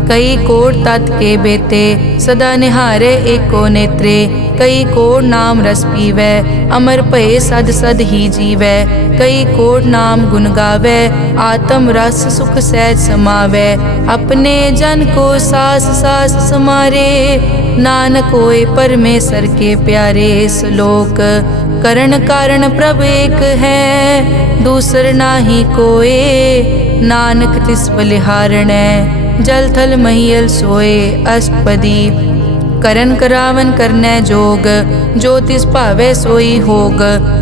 कई कोट तत् के बेते, सदा निहारे एको नेत्रे। कई कोट नाम रस पीवै, अमर भये सद सद ही जीवै। कई कोट नाम गुण गावै, आत्म रस सुख सहज समावै। अपने जन को सास सास समारे, नानक होए परमेश्वर के प्यारे। श्लोक करण कारण प्रभ एक है, दूसर नाही कोए। नानक तिस बलिहारणै, जल थल महियल सोए। अष्टपदी करन करावन करनै जोग, जो तिस भावै सोई होग।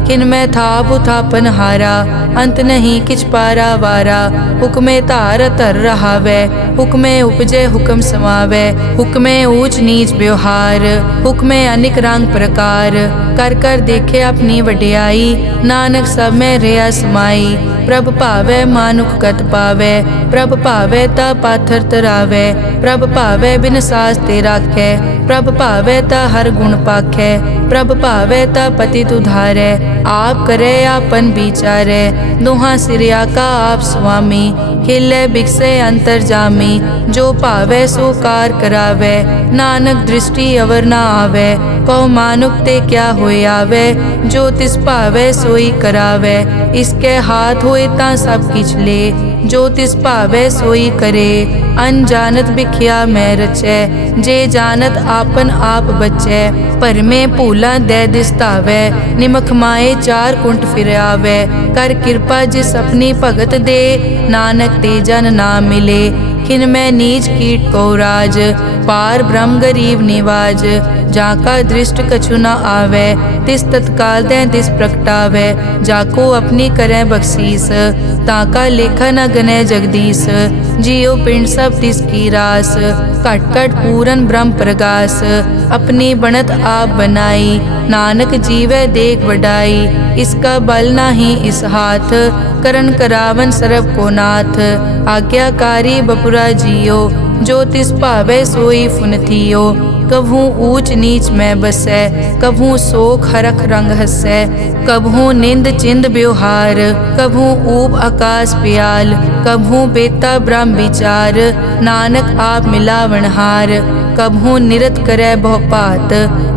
किन में थाप उथापन हारा, अंत नहीं किछ पारा वारा। हुक्मे धार धर रहावै, हुक्मे उपजे हुक्म समावै। हुक्मे ऊंच नीच व्यवहार, हुक्मे अनिक रंग प्रकार। कर कर देखे अपनी वड्याई, नानक सब में रहा समाई। प्रभ भावै मानुख गत पावै, प्रभ भावै ता पाथर तरावै। प्रभ भावै बिन सास ते राखै, प्रभ भावै ता हर गुण पाखै। प्रभ भावै ता पतित उधारै, आप करे आपन विचारै। दोहां सिरिया का आप स्वामी, खिलै बिकसे अंतर जामी। जो भावै सो कार करावै, नानक दृष्टि अवर ना आवै। कहो मानुक ते क्या होए आवे, जो तिस भावै सोई करावै। इसके हाथ होए तां सब किछ ले, जो तिस भावै सोई करे। अनजानत बिख्या मैं रचै, जे जानत आपन आप बचै। पर में भूला दे दिसतावै, निमख माए चार कुंट फिर आवै। कर कृपा जिस अपनी भगत दे, नानक ते जन ना मिले। खिन में नीच कीट को राज, पार ब्रह्म गरीब निवाज। जाका दृष्ट कछु न आवे, तिस तत्काल दें तिस प्रगटावे। जाको अपनी करें बख्शीस, ताका लेखा न गने जगदीश। जियो पिंड सब तिसकी रास, घट घट पूरन ब्रह्म प्रगास। अपनी बनत आप बनाई, नानक जीवै देख वडाई। इसका बल नाही इस हाथ, करन करावन सरब को नाथ। आज्ञाकारी बपुरा जियो, जो तिस भावै सोई फुन थियो। कभू ऊंच नीच में बसै, कभू शोक हरख रंग हसै। कभू निंद चिंद व्यवहार, कभू ऊब आकाश प्याल। कभू बेता ब्रह्म विचार, नानक आप मिलावनहार। कभू निरत करे बहुपात,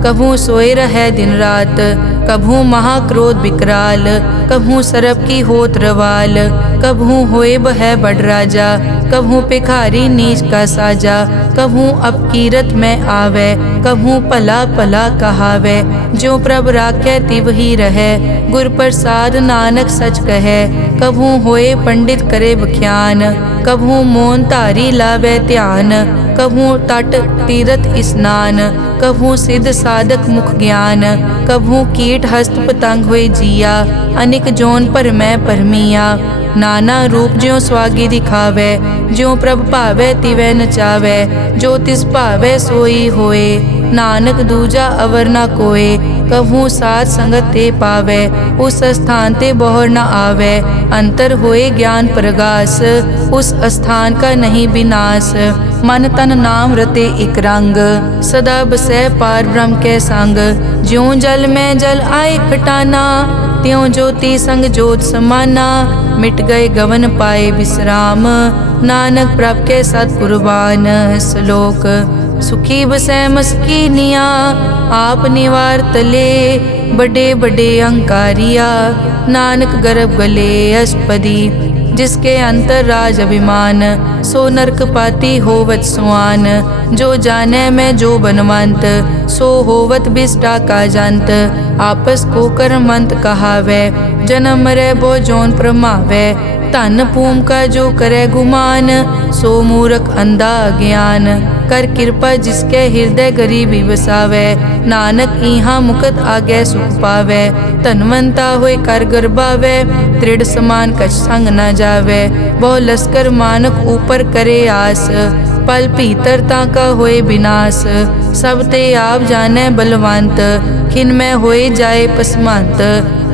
कभू सोए रहे दिन रात। कभू महाक्रोध विकराल, कभू सरब की होत रवाल। कभू होए बह बड़ राजा, कभू भिखारी नीच का साजा। कभू अपकीरत में आवे, कभू भला भला कहावे। जो प्रभ राखे तिव ही रहे, गुर प्रसाद नानक सच कहे। कभू होए पंडित करे बख्यान, कभू मौन धारी लावे ध्यान। कभू तट तीरथ स्नान, कभू सिद्ध साधक मुख ज्ञान। कभू कीट हस्त पतंग हुए जिया, अनिक जोन पर मैं परमिया। नाना रूप ज्यों स्वागी दिखावे, ज्यों प्रभ भावे तिवै नचावे। जो तिस भावे सोई होए, नानक दूजा अवर न कोए। कभू साथ संगत ते पावे, उस स्थान ते बोहर न आवे। अंतर होए ज्ञान प्रगास, उस स्थान का नहीं विनाश। मन तन नाम रते एक रंग, सदा बसै पार ब्रह्म के संग। ज्यों जल में जल आए खटाना, त्यों ज्योति संग जोत समाना। मिट गए गवन पाए विश्राम, नानक प्रभ के सत कुर्बान। श्लोक सुखी बसै मस्कीनिया आप निवार तले बड़े बड़े अहंकारिया नानक गर्भ गले अष्टपदी जिसके अंतर राज अभिमान सो नरक पाती होवत सुआन जो जाने मैं जो बनवंत सो होवत बिष्टा का जंत आपस को कर्मंत कहावे जन्म मरे बो जोन प्रमावे धन भूम का जो करे गुमान सो मूर्ख अंधा ज्ञान कर कृपा जिसके हृदय गरीबी बसावे नानक इहाँ मुकत आगे सुख पावे धनवंता होए कर गर्भावे दृढ़ समान कछ संग न जावे बहु लश्कर मानक ऊपर करे आस पल भीतर ताका होए विनाश सब ते आप जाने बलवंत खिन में होए जाए पसमंत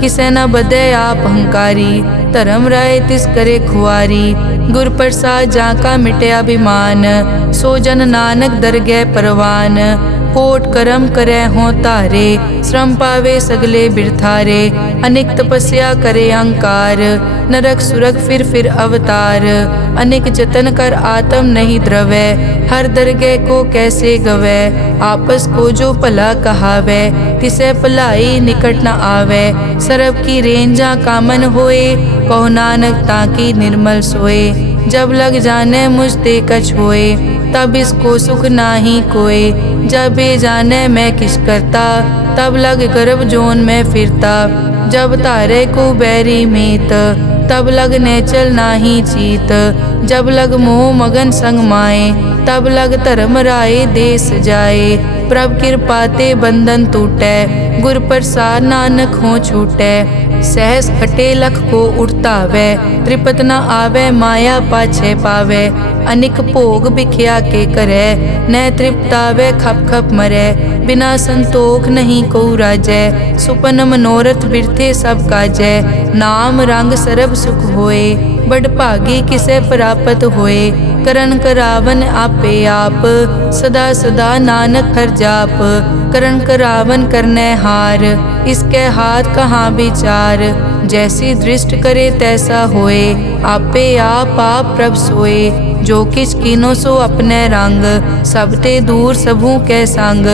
किसे न बदे आप अहंकारी धर्म राय तिस करे खुआरी गुर प्रसाद जाका मिटे अभिमान सो जन नानक दरगह परवान कोट करम करे हों तारे श्रम पावे सगले बिरथारे अनेक तपस्या करे अहंकार नरक सुरग फिर अवतार अनेक जतन कर आत्म नहीं द्रवे हर दरगह को कैसे गवे आपस को जो भला कहावे तिसे भलाई निकट न आवे सरब की रेंजा कामन होए कहो नानक ताकि निर्मल सोए जब लग जाने मुझ ते कछ होए तब इसको सुख नाही कोई जब ये जाने मैं किस करता तब लग गर्भ जोन में फिरता जब तारे को बैरी मीत तब लग नेचल नाही चीत जब लग मोह मगन संग माए तब लग धर्म राय देश जाए प्रभ कृपाते बंधन टूटे गुर प्रसाद नानक हो छूटे सहस खटे लख को उड़तावे त्रिपत न आवे माया पाछे पावे अनिक भोग बिख्या के करे न तृप्तावे खप खप मरे बिना संतोख नहीं को राजै सुपन मनोरथ बिरथे सब काजै नाम रंग सरब सुख होए बड़ भागी किसे प्राप्त होए करन करावन आपे आप सदा सदा नानक हर जाप करन करावन करने हार इसके हाथ कहाँ विचार जैसी दृष्ट करे तैसा होए आपे आप प्रभ सोए जो किछ कीनो सो अपने रंग सबते दूर सबू के संग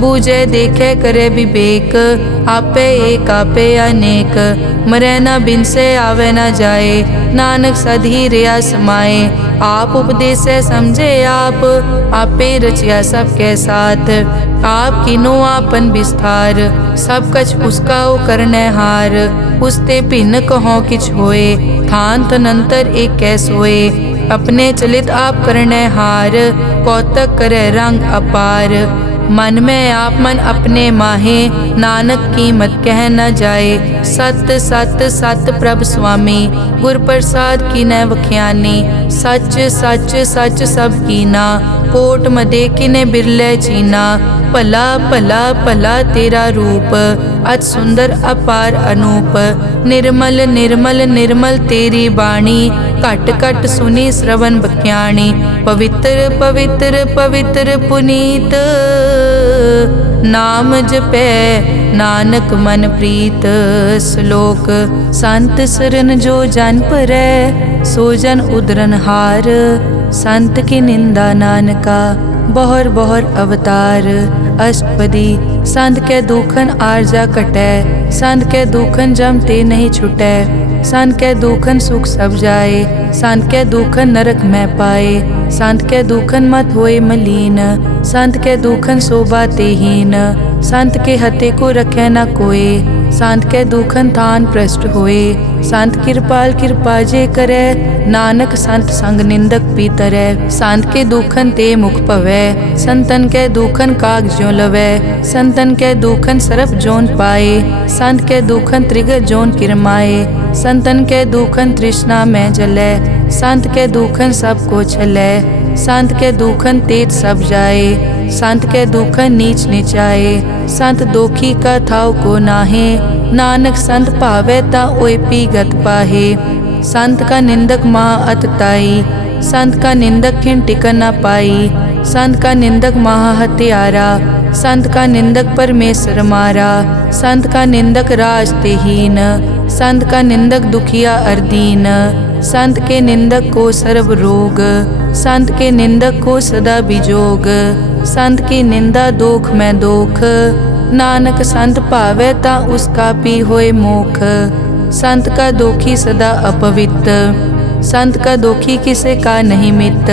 बूझे देखे करे विवेक आपे एक आपे अनेक मरे न बिन से आवे न जाए नानक सधी रिया समाए आप उपदेश समझे आप आपे रचिया सबके साथ आप किनो आपन विस्तार सब कछ उसका ओ करने हार उसते भिन्न कहो किछ होए थान तनंतर एक कैस होए अपने चलित आप करने हार कौतक करे रंग अपार मन में आप मन अपने माहे नानक कीमत कह न जाए सत सत सत प्रभ स्वामी गुर प्रसाद की न वख्यानी सच सच सच सब कीना कोट मदे किने बिरले चीना भला भला भला तेरा रूप अति सुंदर अपार अनूप निर्मल निर्मल निर्मल तेरी बाणी घट घट सुनी श्रवण बख्याणी पवित्र पवित्र पवित्र पुनीत नाम जपै नानक मन प्रीत श्लोक संत सरन जो जन परै सो जन उदरन हार संत की निंदा नानका बहर बहर अवतार अष्टपदी संत के दुखन आरजा कटै संत के दुखन जम ते नहीं छुटै संत के दुखन सुख सब जाए संत के दुखन नरक में पाए संत के दुखन मत होए मलीन संत के दुखन शोभा तेहीन संत के हते को रखे न कोई संत के दुखन थान भ्रष्ट होए संत कृपाल कृपा जे करे नानक संत संग निंदक पीतरै संत के दुखन ते मुख पवै संतन के दुखन काग ज्यों लवै संतन के दुखन सरप जोन पाए संत के दुखन त्रिगर जोन किरमाए संतन के दुखन तृष्णा में जलै संत के दुखन सब को छलै संत के दुखन तेज सब जाए संत के दुखन नीच नीचाए संत दोखी का थाव को नाहे नानक संत पावे ता ओए पीगत पाहे संत का निंदक महा अतताई संत का निंदक खिन टिकन न पाई संत का निंदक महा हत्यारा संत का निंदक परमेश्वर मारा संत का निंदक राज तेहीन संत का निंदक दुखिया अरदीन। संत के निंदक को सर्व रोग, संत के निंदक को सदा बिजोग। संत की निंदा दोख में दोख, नानक संत भावै ता उसका पी होए मोख। संत का दोखी सदा अपवित्र, संत का दोखी किसे का नहीं मित।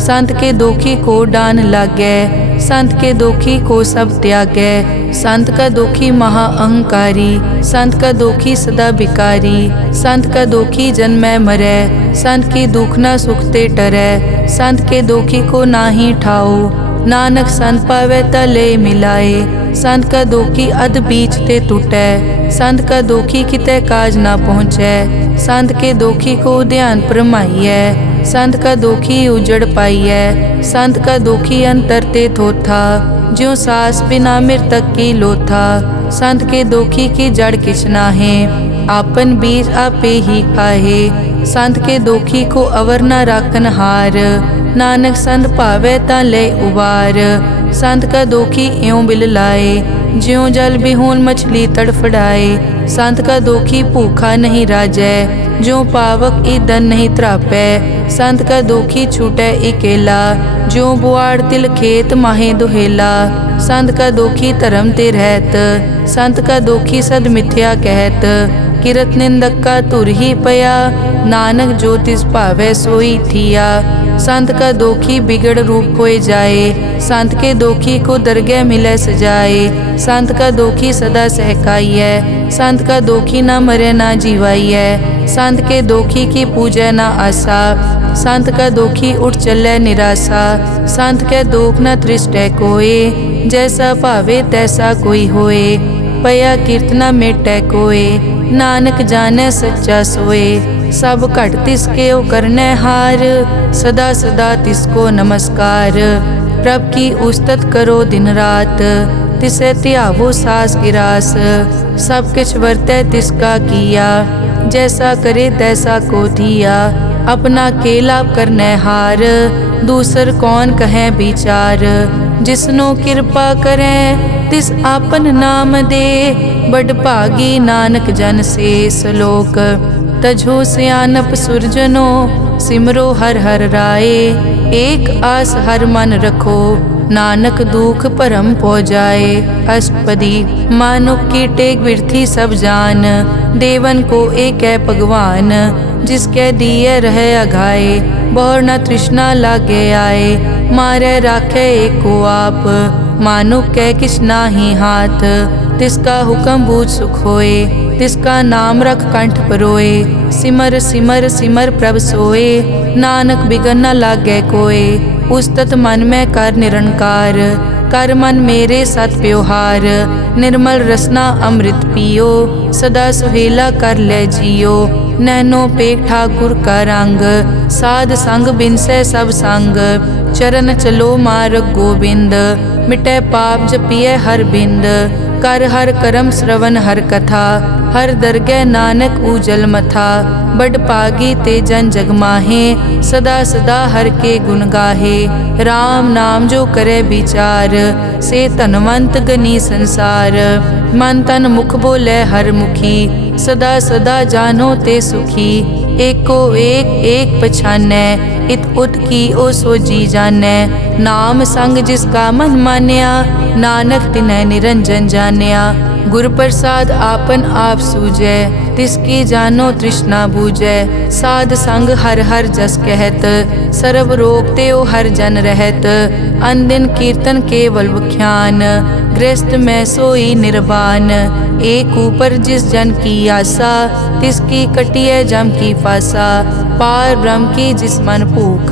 संत के दोखी को डान लागै, संत के दोखी को सब त्यागै। संत का दोखी महा अहंकारी, संत का दोखी सदा बिकारी। संत का दोखी जन्मै मरै, संत की दुख न सुखते टरै। संत के दोखी को नाही ठाओ, नानक संत पावै ता ले मिलाए। संत का दोखी अध बीच ते टूटै, संत का दोखी कितै काज ना पहुँचै। संत के दोखी को ध्यान परमाइयै, संत का दोखी उजड़ पाइयै। संत का दोखी अंतर ते थोथा, ज्यों सास बिना मृतक की लोथा। संत के दोखी की जड़ किछ नाहे, आपन बीज आपे ही खाहे। संत के दोखी को अवर न राखन हार, नानक संत भावै ता ले उबार। संत का दोखी इयों बिल लाए, ज्यों जल बिहून मछली तड़फड़ाए। संत का दोखी भूखा नहीं राजै, ज्यों पावक ईंधन नहीं त्रापै। संत का दोखी छूटै इकेला, ज्यों बुआड़ तिल खेत माहे दुहेला। संत का दोखी धर्म ते रहत, संत का दोखी सद मिथ्या कहत। किरत निंदक का तुर ही पया, नानक जो तिस भावै सोई थिया। संत का दोखी बिगड़ रूप होए जाए, संत के दोखी को दरगह मिलै सजाए। संत का दोखी सदा सहकाइयै, संत का दोखी ना मरे ना जीवाइयै। संत के दोखी की पूजै ना आसा, संत का दोखी उठ चलै निराशा। संत के दोख न तृष्टै कोय, जैसा भावे तैसा कोई होए। पया कीर्तना मेटै कोय, नानक जानै सच्चा सोए। सब घट तिसके ओ करनै हार, सदा सदा तिसको नमस्कार। प्रभ की उस्तत करो दिन रात, तिसे त्यावो सास गिरास। सब किछ वर्तै तिसका किया, जैसा करे तैसा को दिया। अपना केला करनै हार, दूसर कौन कहे विचार। जिसनो कृपा करै तिस आपन नाम दे, बड़ भागी नानक जन से सलोक। तजो सियानप सुरजनो, सिमरो हर हर राए। एक आस हर मन रखो, नानक दुख भरम पौ जाए। अष्टपदी मानुक की टेक बिरथी सब जान, देवन को एक है भगवान। जिसके दिए रहे अघाए, बहुर न तृष्णा लागे आए। मारे राखे एको आप, मानुक कै किछ नाही हाथ। तिसका हुक्म बूझ सुख होए, तिसका नाम रख कंठ परोए। सिमर सिमर सिमर प्रभ सोए, नानक बिगन न लागै कोय। उस्तत मन में कर निरंकार, कर मन मेरे सत व्यवहार। निर्मल रसना अमृत पियो, सदा सुहेला कर ले जियो। नैनो पेख ठाकुर का रंग, साध संग बिनसै सब संग। चरण चलो मार्ग गोबिंद, मिटै पाप जपिए हर बिंद। कर हर करम श्रवण हर कथा, हर दरगह नानक उजल मथा। बड़ पागी ते जन जग माहे, सदा सदा हर के गुण गाहे। राम नाम जो करे विचार, से धनवंत गनी संसार। मन तन मुख बोले हर मुखी, सदा सदा जानो ते सुखी। एको एक एक पछानै, इत उत की ओ सो जी जानै। नाम संग जिसका मन मान्या, नानक तिनै निरंजन जान्या। गुर प्रसाद आपन आप सूझै, तिसकी जानो तृष्णा बूझै। साध संग हर हर जस कहत, सर्व रोग त्यो हर जन रहत। अनदिन कीर्तन केवल बख्यान, गृहस्थ में सोई निर्वाण। एक ऊपर जिस जन की आशा, तिसकी कटिए जम की फासा। पार ब्रह्म की जिस मन भूख,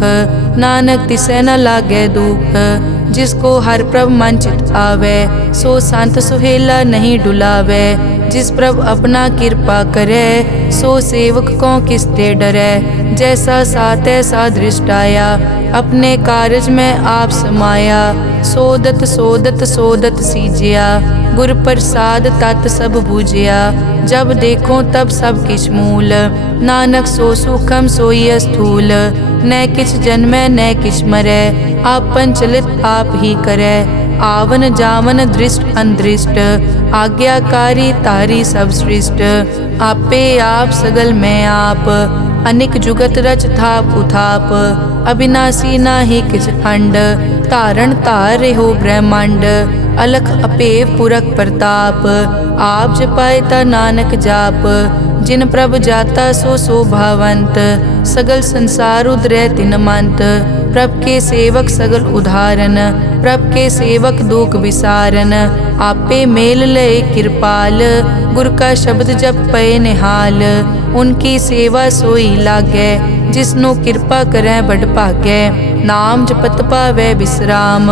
नानक तिसे न लागे दुख। जिसको हर प्रभ मन चित आवे, सो संत सुहेला नहीं डुलावे। जिस प्रभ अपना कृपा करे, सो सेवक को किसते डरै। जैसा सात ऐसा दृष्ट आया, अपने कारज में आप समाया। सोदत सोदत सोदत सीजिया, गुर प्रसाद तत् सब बूझिया। जब देखो तब सब किछ मूल, नानक सो सूखम सोई स्थूल। न किछ जन्मै न किछ मरै, आपन चलित आप ही करै। आवन जावन दृष्ट अनदृष्ट, आज्ञाकारी तारी सब सृष्ट। आपे आप सगल मैं आप, अनिक जुगत रच थाप उथाप। अविनाशी नाहि किछ खंड, धारण धार रहो ब्रह्मांड। अलख अपेव पुरख प्रताप, आप जपाए ता नानक जाप। जिन प्रभ जाता सो शोभावंत, सगल संसार उदरै तिन मंत। प्रभ के सेवक सगल उदाहरण, प्रभ के सेवक दुख विसारन। आपे मेल लय कृपाल, गुर का शब्द जप पए निहाल। उनकी सेवा सोई लागै, जिसनो कृपा करै बड़ भागै। नाम जपत पावै विश्राम,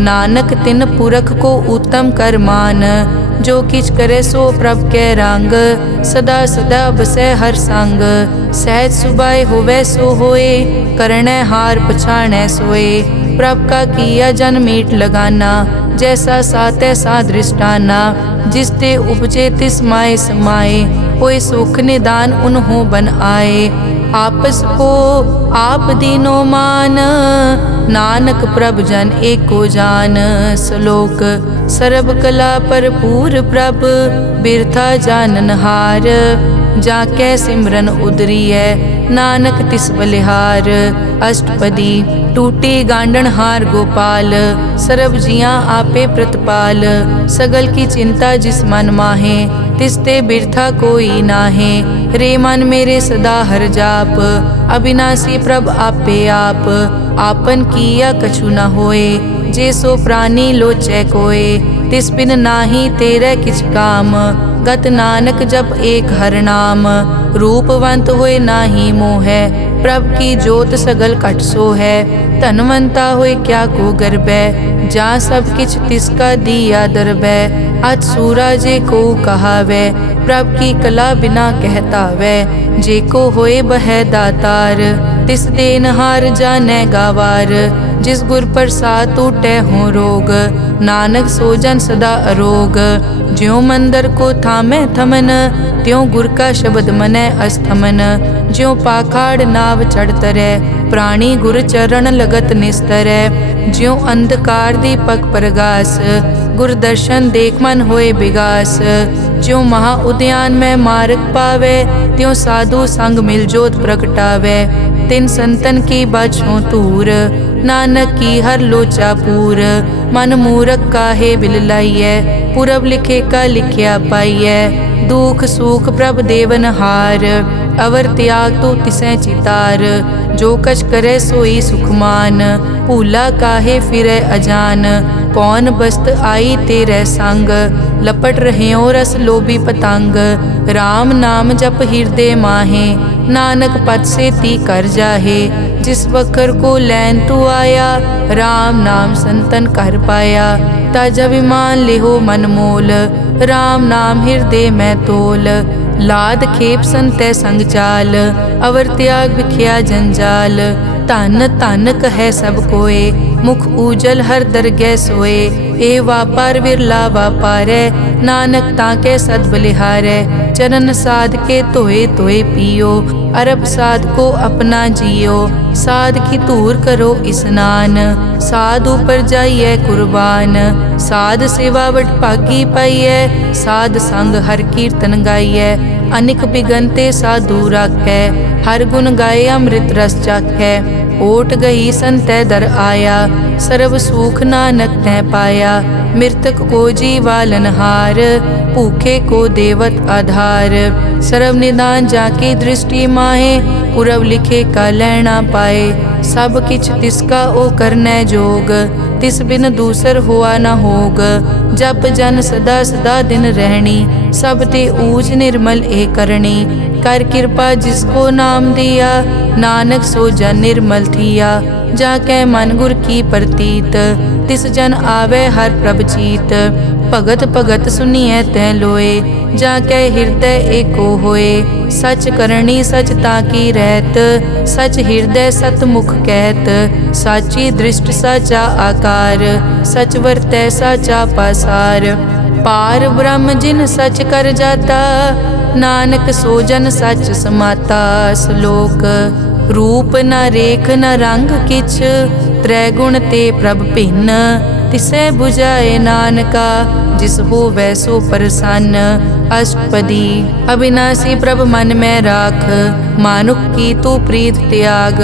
नानक तिन पुरख को उत्तम कर मान। जो किछ करे सो प्रभ कै रंग, सदा सदा बसै हर संग। सहज सुभाए होवै सो होए, करणै हार पछाणै सोए। प्रभ का किया जन मीट लगाना, जैसा सातै सा दृष्टाना। जिस ते उपजे तिस माए समाए, होए सुख निदान उन्हों बन आए। आपस को आप दीनो मान, नानक प्रभ जन एको जान। श्लोक सर्ब कला भरपूर प्रभ, बिरथा जानन हार। जाकै सिमरन उदरियै, नानक तिस बलिहार। अष्टपदी टूटी गांडन हार गोपाल, सर्ब जियां आपे प्रतिपाल। सगल की चिंता जिस मन माहे, तिसते बिरथा कोई नाहे। रे मन मेरे सदा हर जाप, अविनाशी प्रभ आपे आप। आपन किया कछु न होए, जे सो प्राणी लोचै कोय। तिस बिन नाही तेरे किछ काम, गत नानक जप एक हर नाम। रूपवंत होए नाही मोहै, प्रभ की जोत सगल कट सो है। धनवंता होए क्या को गर्बै, जा सब किछ तिसका दिया दरबै। अत सूरा जे को कहावै, प्रभ की कला बिना कहतावै। जे को होए बह दातार, तिस देनहार जानै गावार। जिस गुर प्रसाद टूटै हो रोग, नानक सो जन सदा अरोग। ज्यों मंदिर को थामै थमन, त्यों गुर का शब्द मनै अस्थमन। ज्यों पाखाड़ नाव चढ़ तरै, प्राणी गुर चरण लगत निस्तरै। ज्यों अंधकार दीपक प्रगास, गुर दर्शन देख मन होए विगास। ज्यों महा उद्यान में मार्ग पावे, त्यों साधु संग मिल जोत प्रगटावे। तिन संतन की बचों तूर, नानक की हर लोचा पूर। मन मूरख काहे बिल लाइयै, पुरब लिखे का लिखिया पाइयै। दुख सुख प्रभ देवन हार, अवर त्याग तो तिसै चितार। जो कछ करे सोई सुखमान, भूला काहे फिरै अजान। कौन बस्त आई तेरे संग, लपट रहे रस लोभी पतंग। राम नाम जप हृदय माहे, नानक पद से ती कर जाहे। जिस वकर को लैन तू आया, राम नाम संतन कर पाया। ताज अभिमान लेहो मन मोल, राम नाम हृदय में तोल। लाद खेप संतै संग चाल, अवर त्याग बिखिया जंजाल। धन धन कहे सब कोय, मुख ऊजल हर दरगह सोए। ए वापार विरला वापारै, नानक ताके सद बलिहारै। चरण साध के धोए धोए पियो, अरब साध को अपना जियो। साध की धूर करो स्नान, साध ऊपर जाइए कुर्बान। साध सेवा वट भागी पाइयै, साध संग हर कीर्तन गाइयै। अनिक बिगनते साधु राखै, हर गुण गाए अमृत रस चाखै। ओट गई संतै दर आया, सर्व सुख नानक तै पाया। मृतक को जीवालन हार, भूखे को देवत आधार। सर्व निदान जाकी दृष्टि माहे, पुरब लिखे का लैना पाए। सब किछ तिसका ओ करनै जोग, तिस बिन दूसर हुआ न होग। जप जन सदा सदा दिन रहनी, सब ते ऊज निर्मल ए करनी। कर कृपा जिसको नाम दिया, नानक सो जन निर्मल थिया। जाकै मन गुर की प्रतीत, तिस जन आवे हर प्रभ चीत। भगत भगत सुनिए तै लोए, जाकै हृदय एको होए। सच करनी सच ताकी रहत, सच हृदय सतमुख कहत। साची दृष्ट साचा आकार, सच वरतै साचा पासार। पार ब्रह्म जिन सच कर जाता, नानक सो जन सच समाता। श्लोक रूप न रेख न रंग किछ, त्रैगुण ते प्रभ भिन्न। तिसै बुझाए नानका, जिस होवै सो प्रसन्न। अष्टपदी। अविनाशी प्रभ मन में राख, मानुख की तू प्रीत त्याग।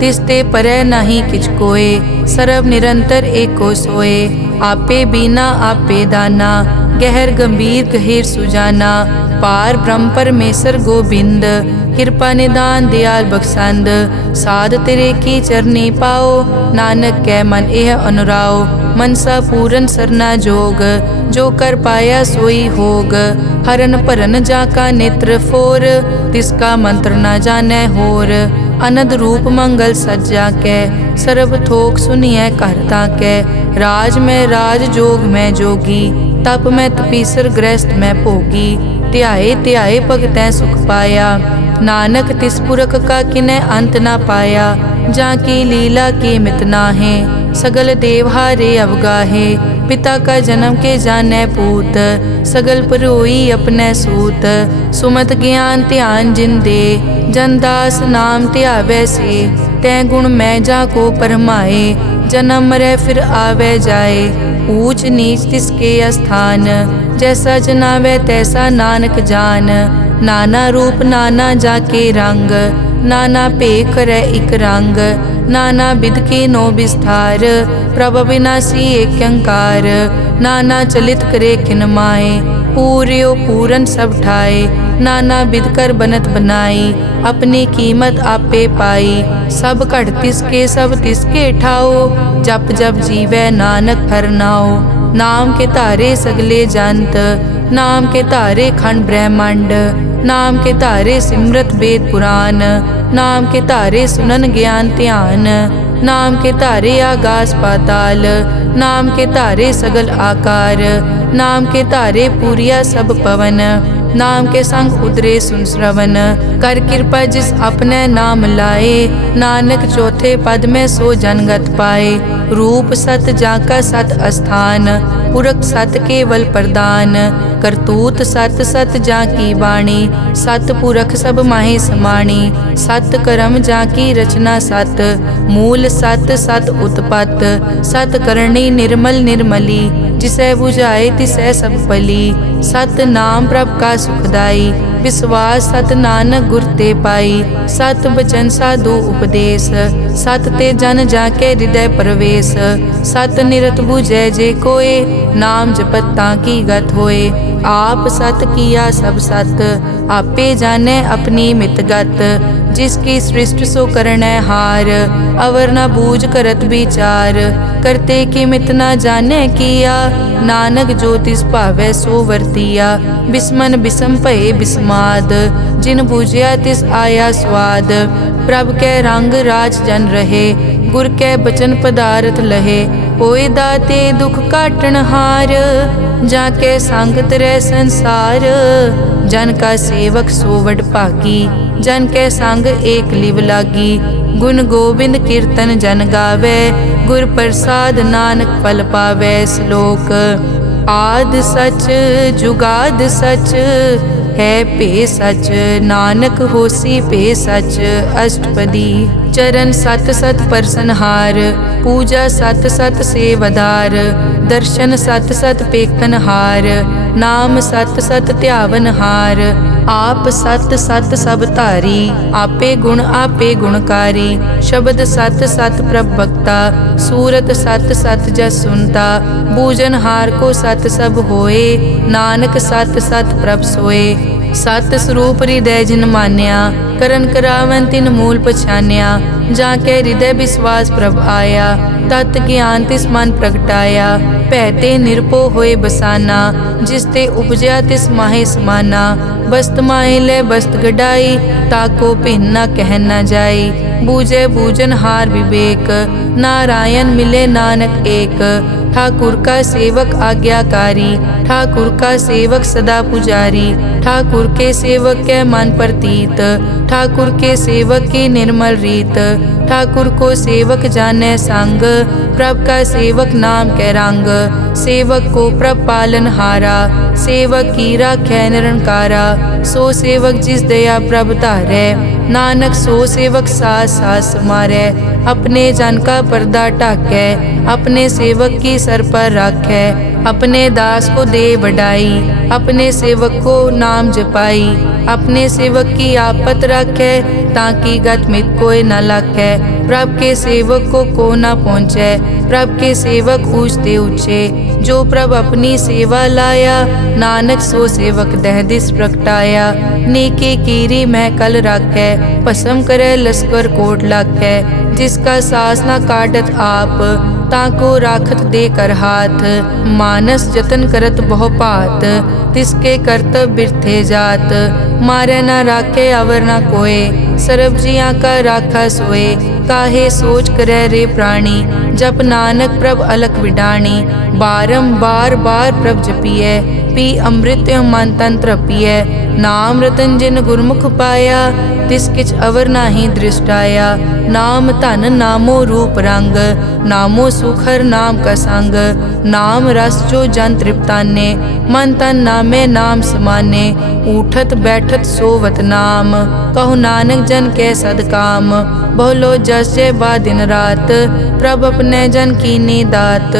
तिसते परै नहीं किछ कोय, सर्व निरंतर एको सोए। आपे बीना आपे दाना, गहर गंभीर गहीर सुजाना। पार ब्रह्म परमेश्वर गोबिंद, कृपा निदान दयाल बख्शंद। साध तेरे की चरनी पाओ, नानक कै मन एह अनुराओ। मनसा पूरन सरना जोग, जो कर पाया सोई होग। हरन भरन जाका नेत्र फोर, तिसका मंत्र न जानै होर। अनद रूप मंगल सज्जा कै, सर्ब थोक सुनिए कर ताकै। राज में राज जोग में जोगी, तप में तपीसर गृहस्थ में भोगी। ध्याए ध्याए भगतै सुख पाया, नानक तिस पुरख का किनै अंत ना पाया। जाकी लीला की मित नाहे, सगल देव हारे अवगाहे। पिता का जन्म के जानै पूत, सगल परोई अपने सूत। सुमत ज्ञान ध्यान जिन दे, जनदास नाम ध्यावै से। तै गुण मैं जाको परमाए, जन्म मरै फिर आवे जाए। ऊंच नीच तिसके अस्थान, जैसा जनावै तैसा नानक जान। नाना रूप नाना जाके रंग, नाना भेख करे इक रंग। नाना बिध के नो विस्तार, प्रभ अविनाशी एक अंकार। नाना चलित करे किन माए, पूर्यो पूरन सब ठाए। नाना बिध कर बनत बनाई, अपनी कीमत आपे पाई। सब घट तिसके सब तिसके ठाओ, जप जप जीवै नानक हर नाओ। नाम के तारे सगले जंत, नाम के तारे खंड ब्रह्मांड। नाम के तारे सिमरत वेद पुराण, नाम के तारे सुनन ज्ञान ध्यान। नाम के तारे आकाश पाताल, नाम के तारे सगल आकार। नाम के तारे पूरिया सब पवन, नाम के संग उतरे सुन श्रवण। कर कृपा जिस अपने नाम लाए, नानक चौथे पद में सो जनगत पाए। रूप सत जाका सत अस्थान, पुरख सत केवल प्रदान। करतूत सत सत जाकी वाणी, सत पुरख सब माहे समाणी। सत कर्म जाकी रचना सत, मूल सत सत उत्पत। सत करणी निर्मल निर्मली, जिसै बुझाए तिसै सब पली। सत नाम प्रभ का सुखदाई, विश्वास सत नानक गुर ते पाई। सत बचन साधु उपदेश, सत ते जन जाके हृदय प्रवेश। सत निरत बुझै जे कोय, नाम जपत ताकी गत होए। आप सत किया सब सत, आपे जाने अपनी मित गत। जिसकी सृष्टि सो करनै हार, अवर न बूझ करत विचार। करते की मित न जाने किया, नानक जो तिस भावै सो वर्तिया। बिस्मन बिसम भये बिस्माद, जिन बूझिया तिस आया स्वाद। प्रभ कै रंग राज जन रहे, गुर कै बचन पदारथ लहे। होए दाते दुख काटन हार, जाके संग तरै संसार। जन का सेवक सो वड भागी, जन के संग एक लिव लागी। गुण गोबिंद कीर्तन जन गावे, गुर प्रसाद नानक फल पावे। श्लोक। आद सच जुगाद सच, है पे सच नानक होसी पे सच। अष्टपदी। चरण सत सत परसनहार, पूजा सत सत सेवदार। दर्शन सत सत पेखनहार, नाम सत सत ध्यावनहार। आप सत सत सब धारी, आपे गुण आपे गुणकारी। शब्द सत सत प्रभ भक्ता, सूरत सत सत जस सुनता। बूझनहार को सत सब होए, नानक सत सत प्रभ सोए। सत स्वरूप हृदय जिन मान्या, करन करावन तिन मूल पछान्या। जाके हृदय विश्वास प्रभ आया, तत् ज्ञान तिस मन प्रगटाया। भैते निरपो होए बसाना, जिसते उपजया तिस माहे समाना। बस्त माहे ले बस्त गडाई, ताको भिन्न न कह न जाई। बूझे बूझन हार विवेक, नारायण मिले नानक एक। ठाकुर का सेवक आज्ञाकारी, ठाकुर का सेवक सदा पुजारी। ठाकुर के सेवक के मन प्रतीत, ठाकुर के सेवक की निर्मल रीत। ठाकुर को सेवक जाने संग, प्रभ का सेवक नाम कै रंग। सेवक को प्रभ पालन हारा, सेवक की राखै निरंकारा। सो सेवक जिस दया प्रभ धारै, नानक सो सेवक सास सास समारै। अपने जन का पर्दा ढाकै, अपने सेवक की सर पर राखै। अपने दास को दे बढ़ाई, अपने सेवक को नाम जपाई। अपने सेवक की आपत राखै, ताकि गत मित कोई न लाखै। प्रभ के सेवक को न पहुँचै, प्रभ के सेवक ऊंचते ऊंचे। जो प्रभ अपनी सेवा लाया, नानक सो सेवक दह दिस प्रगटाया। नेके कीरी मैं कल राखै, भस्म करे लश्कर कोट लाखै। जिसका सास न काटत आप, ताको राखत दे कर हाथ। मानस जतन करत बहु पात, तिसके करतब बिरथे जात। मारे न राखे अवर न कोय, सर्ब जियां का राखा सोए। काहे सोच करे रे प्राणी, जप नानक प्रभ अलख विडाणी। बारंबार बार प्रभ जपिए, पी अमृत मन तन तृपिए। नाम रतन जिन गुरमुख पाया, तिस किछ अवर नाही दृष्ट आया। नाम धन नामो रूप रंग, नामो सुखर नाम का संग। नाम रस जो जन तृप्ताने, मन तन नामे नाम समाने। उठत बैठत सोवत नाम, कहु नानक जन के सदकाम। बहुलो जस जय बा दिन रात, प्रभ अपने जन कीनी दात।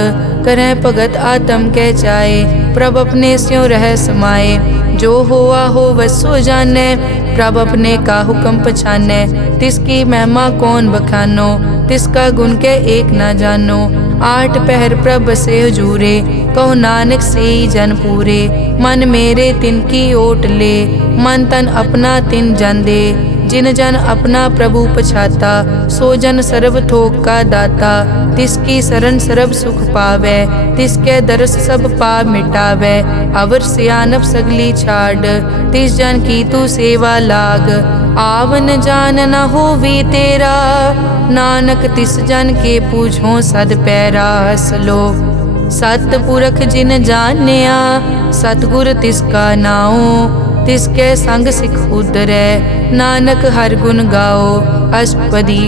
करह भगत आत्म के चाहे, प्रभ अपने स्यों रह समाये। जो होआ हो वसो जाने, प्रभ अपने का हुक्म पछाने। तिसकी महिमा कौन बखानो, तिसका गुण के एक न जानो। आठ पहर प्रभ से हजूरे, कहो नानक से जन पूरे। मन मेरे तिनकी ओट ले, मन तन अपना तिन जन दे। जिन जन अपना प्रभु पछाता, सो जन सर्व थोक का दाता। तिसकी शरण सर्व सुख पावे, तिसके दरस सब पाप मिटावे। अवर सियानप सगली छाड़, तिस जन की तू सेवा लाग। आवन जान न होवी तेरा, नानक तिस जन के पूछो सद पैरा। सलोक सतपुरख जिन जानिया, सतगुर तिसका नाओ। तिसके संग सिख उदरै, नानक हर गुण गाओ। अष्टपदी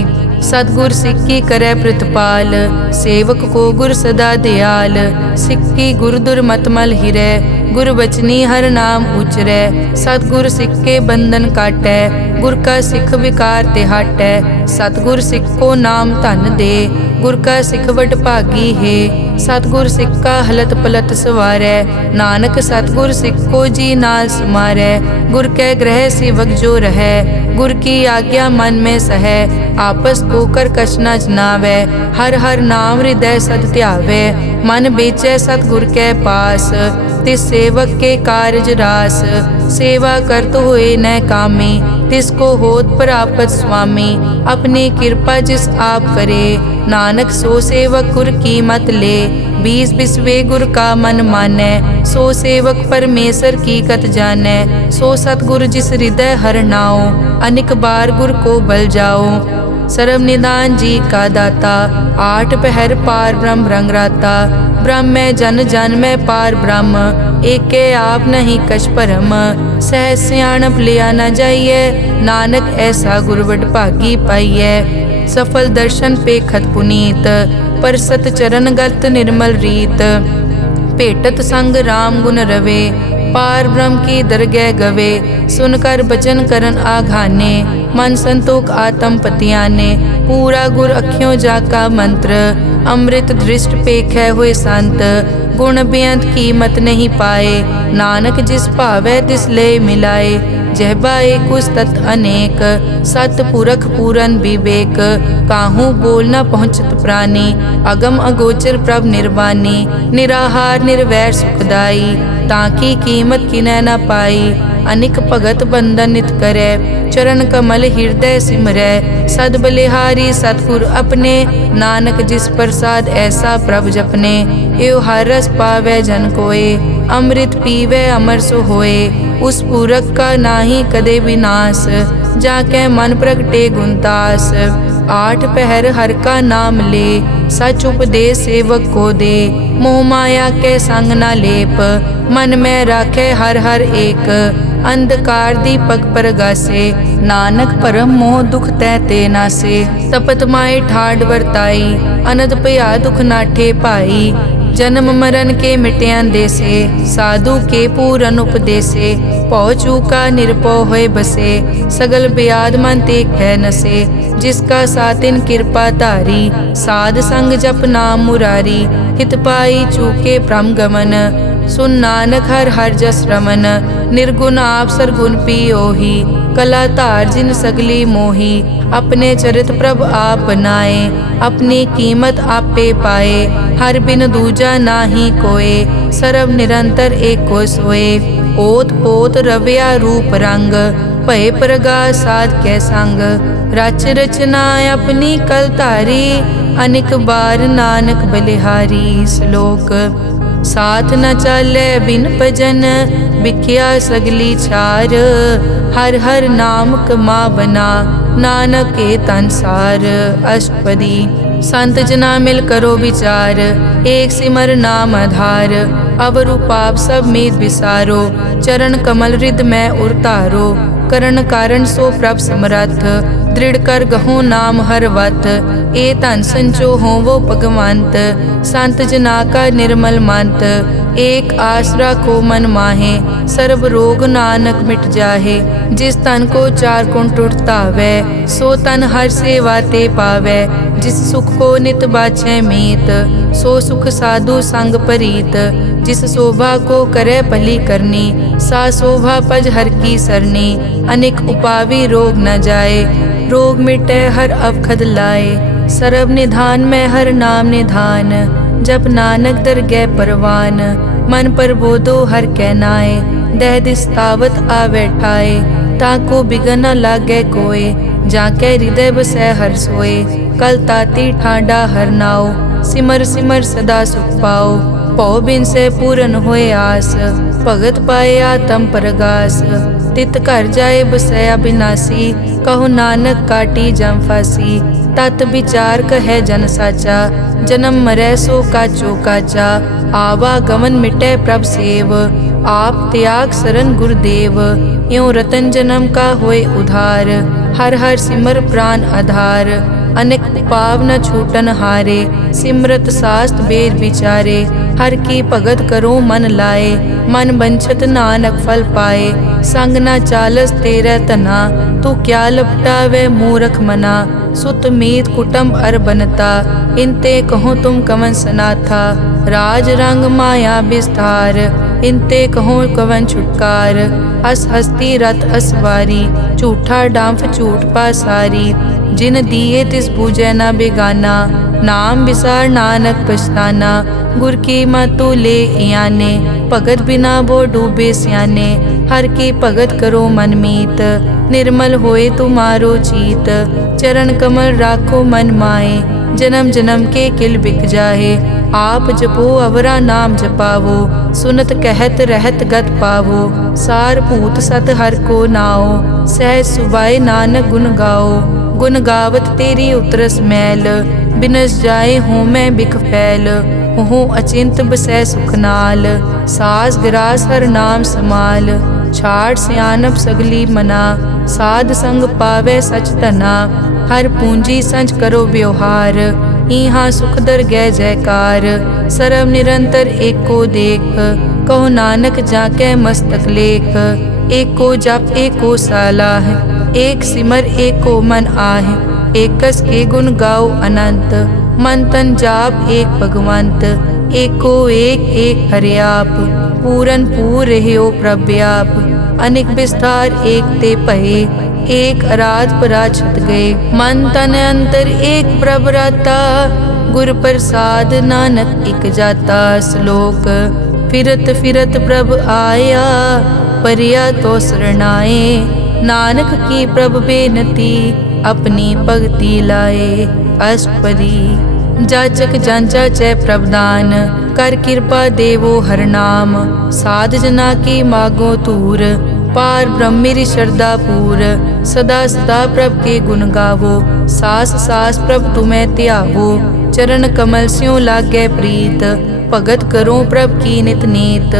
सतगुर सिक्की करे प्रतिपाल, सेवक को गुर सदा दयाल। सिक्की गुर दुर्मतमल हिरै, गुर बचनी हर नाम उचरै। सतगुर सिख के बंधन काटै, गुर का सिख विकार ते हटै। सतगुर सिख को नाम धन दे, गुर का सिख वड भागी है। सतगुर सिख का हलत पलत सवारै, नानक सतगुर सिख को जी नाल समारै। गुर के ग्रह सेवक जो रहै, गुर की आज्ञा मन में सहै। आपस को कर कछ न जनावै, हर हर नाम हृदय सद ध्यावै। मन बेचै सतगुर के पास, तिस सेवक के कारज रास। सेवा करत होए न कामी, तिसको होत प्रापत स्वामी। अपनी कृपा जिस आप करे, नानक सो सेवक गुर की मत ले। बीस बिसवे गुर का मन मानै, सो सेवक परमेश्वर की कत जानै। सो सतगुर जिस हृदय हर नाओ, अनिक बार गुर को बल जाओ। सर्व निदान जी का दाता, आठ पहर पार ब्रह्म रंग राता। ब्रह्म में जन जन में पार ब्रह्म, एके आप नहीं कछ परम। सहज सियाणप लिया न जाइए, नानक ऐसा गुरवट भागी पाइए। सफल दर्शन पेखत पुनीत, परसत चरण गत निर्मल रीत। भेटत संग राम गुण रवे, पार ब्रह्म की दरगह गवे। सुनकर बचन करन आघाने, मन संतोख आत्म पतियाने। पूरा गुर अखियों जाका मंत्र, अमृत दृष्ट पेखै हुए संत। गुण बेअंत कीमत नहीं पाए, नानक जिस भावै तिस ले मिलाए। जहबा एक उस्तत अनेक, सतपुरख पूरन विवेक। काहू बोल न पहुँचत प्राणी, अगम अगोचर प्रभ निर्वाणी। निराहार निर्वैर सुखदाई, ताकी कीमत किनै न पाई। अनिक भगत बंधन नित करै, चरण कमल हृदय सिमरै। सद बलिहारी सतगुर अपने, नानक जिस प्रसाद ऐसा प्रभ जपने। एव हर रस पावै जन कोय, अमृत पीवै अमर सो होए। उस पूरक का नाही कदे विनाश, जाके मन प्रगटे गुणतास। आठ पहर हर का नाम ले, सच उपदेश सेवक को दे। मोह माया के संग न लेप, मन में राखे हर हर एक। अंधकार दीपक परगासे, नानक परम मोह दुख तै ते नासे। तपत माए ठाड वरताई, अनद भया दुख नाठे पाई। जन्म मरण के मिट्यां देसे, साधु के पूरन उपदेसे। पौ चूका निरपौ होए बसे, सगल ब्याद मन ते कै नसे। जिसका सातिन कृपा धारी, साध संग जप नाम मुरारी। हित पाई चूके भ्रम गमन, सुन नानक हर हर जस रमन। निर्गुण आप सरगुण पियोही, कला धार जिन सगली मोही। अपने चरित प्रभ आप बनाए, अपनी कीमत आपे पाए। हर बिन दूजा नाही कोय, सर्व निरंतर एको सोए। ओत पोत रव्या रूप रंग, भय प्रगास साध कै संग। रच रचना अपनी कल धारी, अनेक बार नानक बलिहारी। श्लोक साथ न चाले बिन भजन, बिख्या सगली छार। हर हर नाम कमावना, नानक के तनसार। अष्टपदी संत जना मिल करो विचार, एक सिमर नाम आधार। अवरु पाप सब मीत विसारो, चरण कमल रिद में उरतारो। करण कारण सो प्रभ समरथ, दृढ़ कर गहो नाम हर वत। ए धन संचो हो वो भगवंत, संत जना का निर्मल मंत। एक आस राखो मन माहे, सर्व रोग नानक मिट जाहे। जिस तन को चार कुण टुटतावै, सो तन हर सेवा ते पावै। जिस सुख को नित बाछै मीत, सो सुख साधु संग परीत। जिस शोभा को करे भली करनी, सा शोभा पज हर की सरनी। अनेक उपावी रोग न जाए, रोग मिटे हर अवखद लाए। सर्व निधान में हर नाम निधान, जप नानक दरगह परवान। मन पर बोधो हर कै नाए, दह दिस तावत आवे ठाए। ताको बिगन न लागे कोय, जाके हृदय बसै हर सोए। कल ताती ठांडा हर नाओ, सिमर सिमर सदा सुख पाओ। पौ बिन से पूरन होए आस, भगत पाए आत्म परगास। तित घर जाए बसै अविनाशी, कहो नानक काटी जम फासी। तत विचार कहे जन साचा, जन्म मरै सो काचो काचा। आवागमन मिटै प्रभ सेव, आप त्याग शरण गुरुदेव। यों रतन जन्म का होए उधार, हर हर सिमर प्राण आधार। अनेक पाव न छूटन हारे, सिमरत शास्त्र वेद विचारे। हर की भगत करो मन लाए, मन बंछत नानक फल पाए। संग न चालस तेरे तना, तू क्या लपटावे मूरख मना। सुत मीत कुटुंब अर बनता, इनते कहो तुम कवन सनाथा। राज रंग माया विस्तार, इनते कहो कवन छुटकार। अस हस्ती रथ असवारी, झूठा डांफ झूठ पासारी। जिन दिए तिस बूझे न बेगाना, नाम विसार नानक पछताना। गुर की मतु ले याने, भगत बिना वो डूबे स्याने। हर की भगत करो मन मीत, निर्मल होए तुम्हारो चीत। चरण कमल राखो मन माए, जन्म जन्म के किल बिक जाहे। आप जपो अवरा नाम जपावो, सुनत कहत रहत गत पावो। सार भूत सत हर को नाओ, सहज सुबाए नानक गुण गाओ। गुण गावत तेरी उतरस मैल, बिनस जाए हूँ मैं बिख फैल। हूँ अचिंत बसै सुख नाल, सास ग्रास हर नाम समाल। छाड़ सियानप सगली मना, साध संग पावे सच तना। हर पूंजी संच करो व्यवहार, इहाँ सुख दर गै जयकार। सर्व निरंतर एको देख, कहो नानक जाके मस्तक लेख। एको जप एको सालाह, एक सिमर एको मन आह। एकस के गुण गाओ अनंत, मन तन जाप एक भगवंत। एको एक एक हरियाप, पूरन पूर रहियो प्रव्याप। अनेक विस्तार एक ते पहे, एक अराध पराछत गए। मन तन अंतर एक प्रभ राता, गुर प्रसाद नानक इक जाता। श्लोक फिरत फिरत प्रभ आया, परिया तो शरणाए। नानक की प्रभ बेनती, अपनी भगति लाए। अष्टपदी जाचक जांचा चै प्रभदान, कर कृपा देवो हर नाम। साध जना की मागो तूर, पार ब्रह्मेरी श्रद्धा पूर। सदा सदा प्रभ के गुण गावो, सास सास प्रभ तुम्हें त्यावो। चरण कमल स्यों लागे प्रीत, भगत करो प्रभ की नित नीत।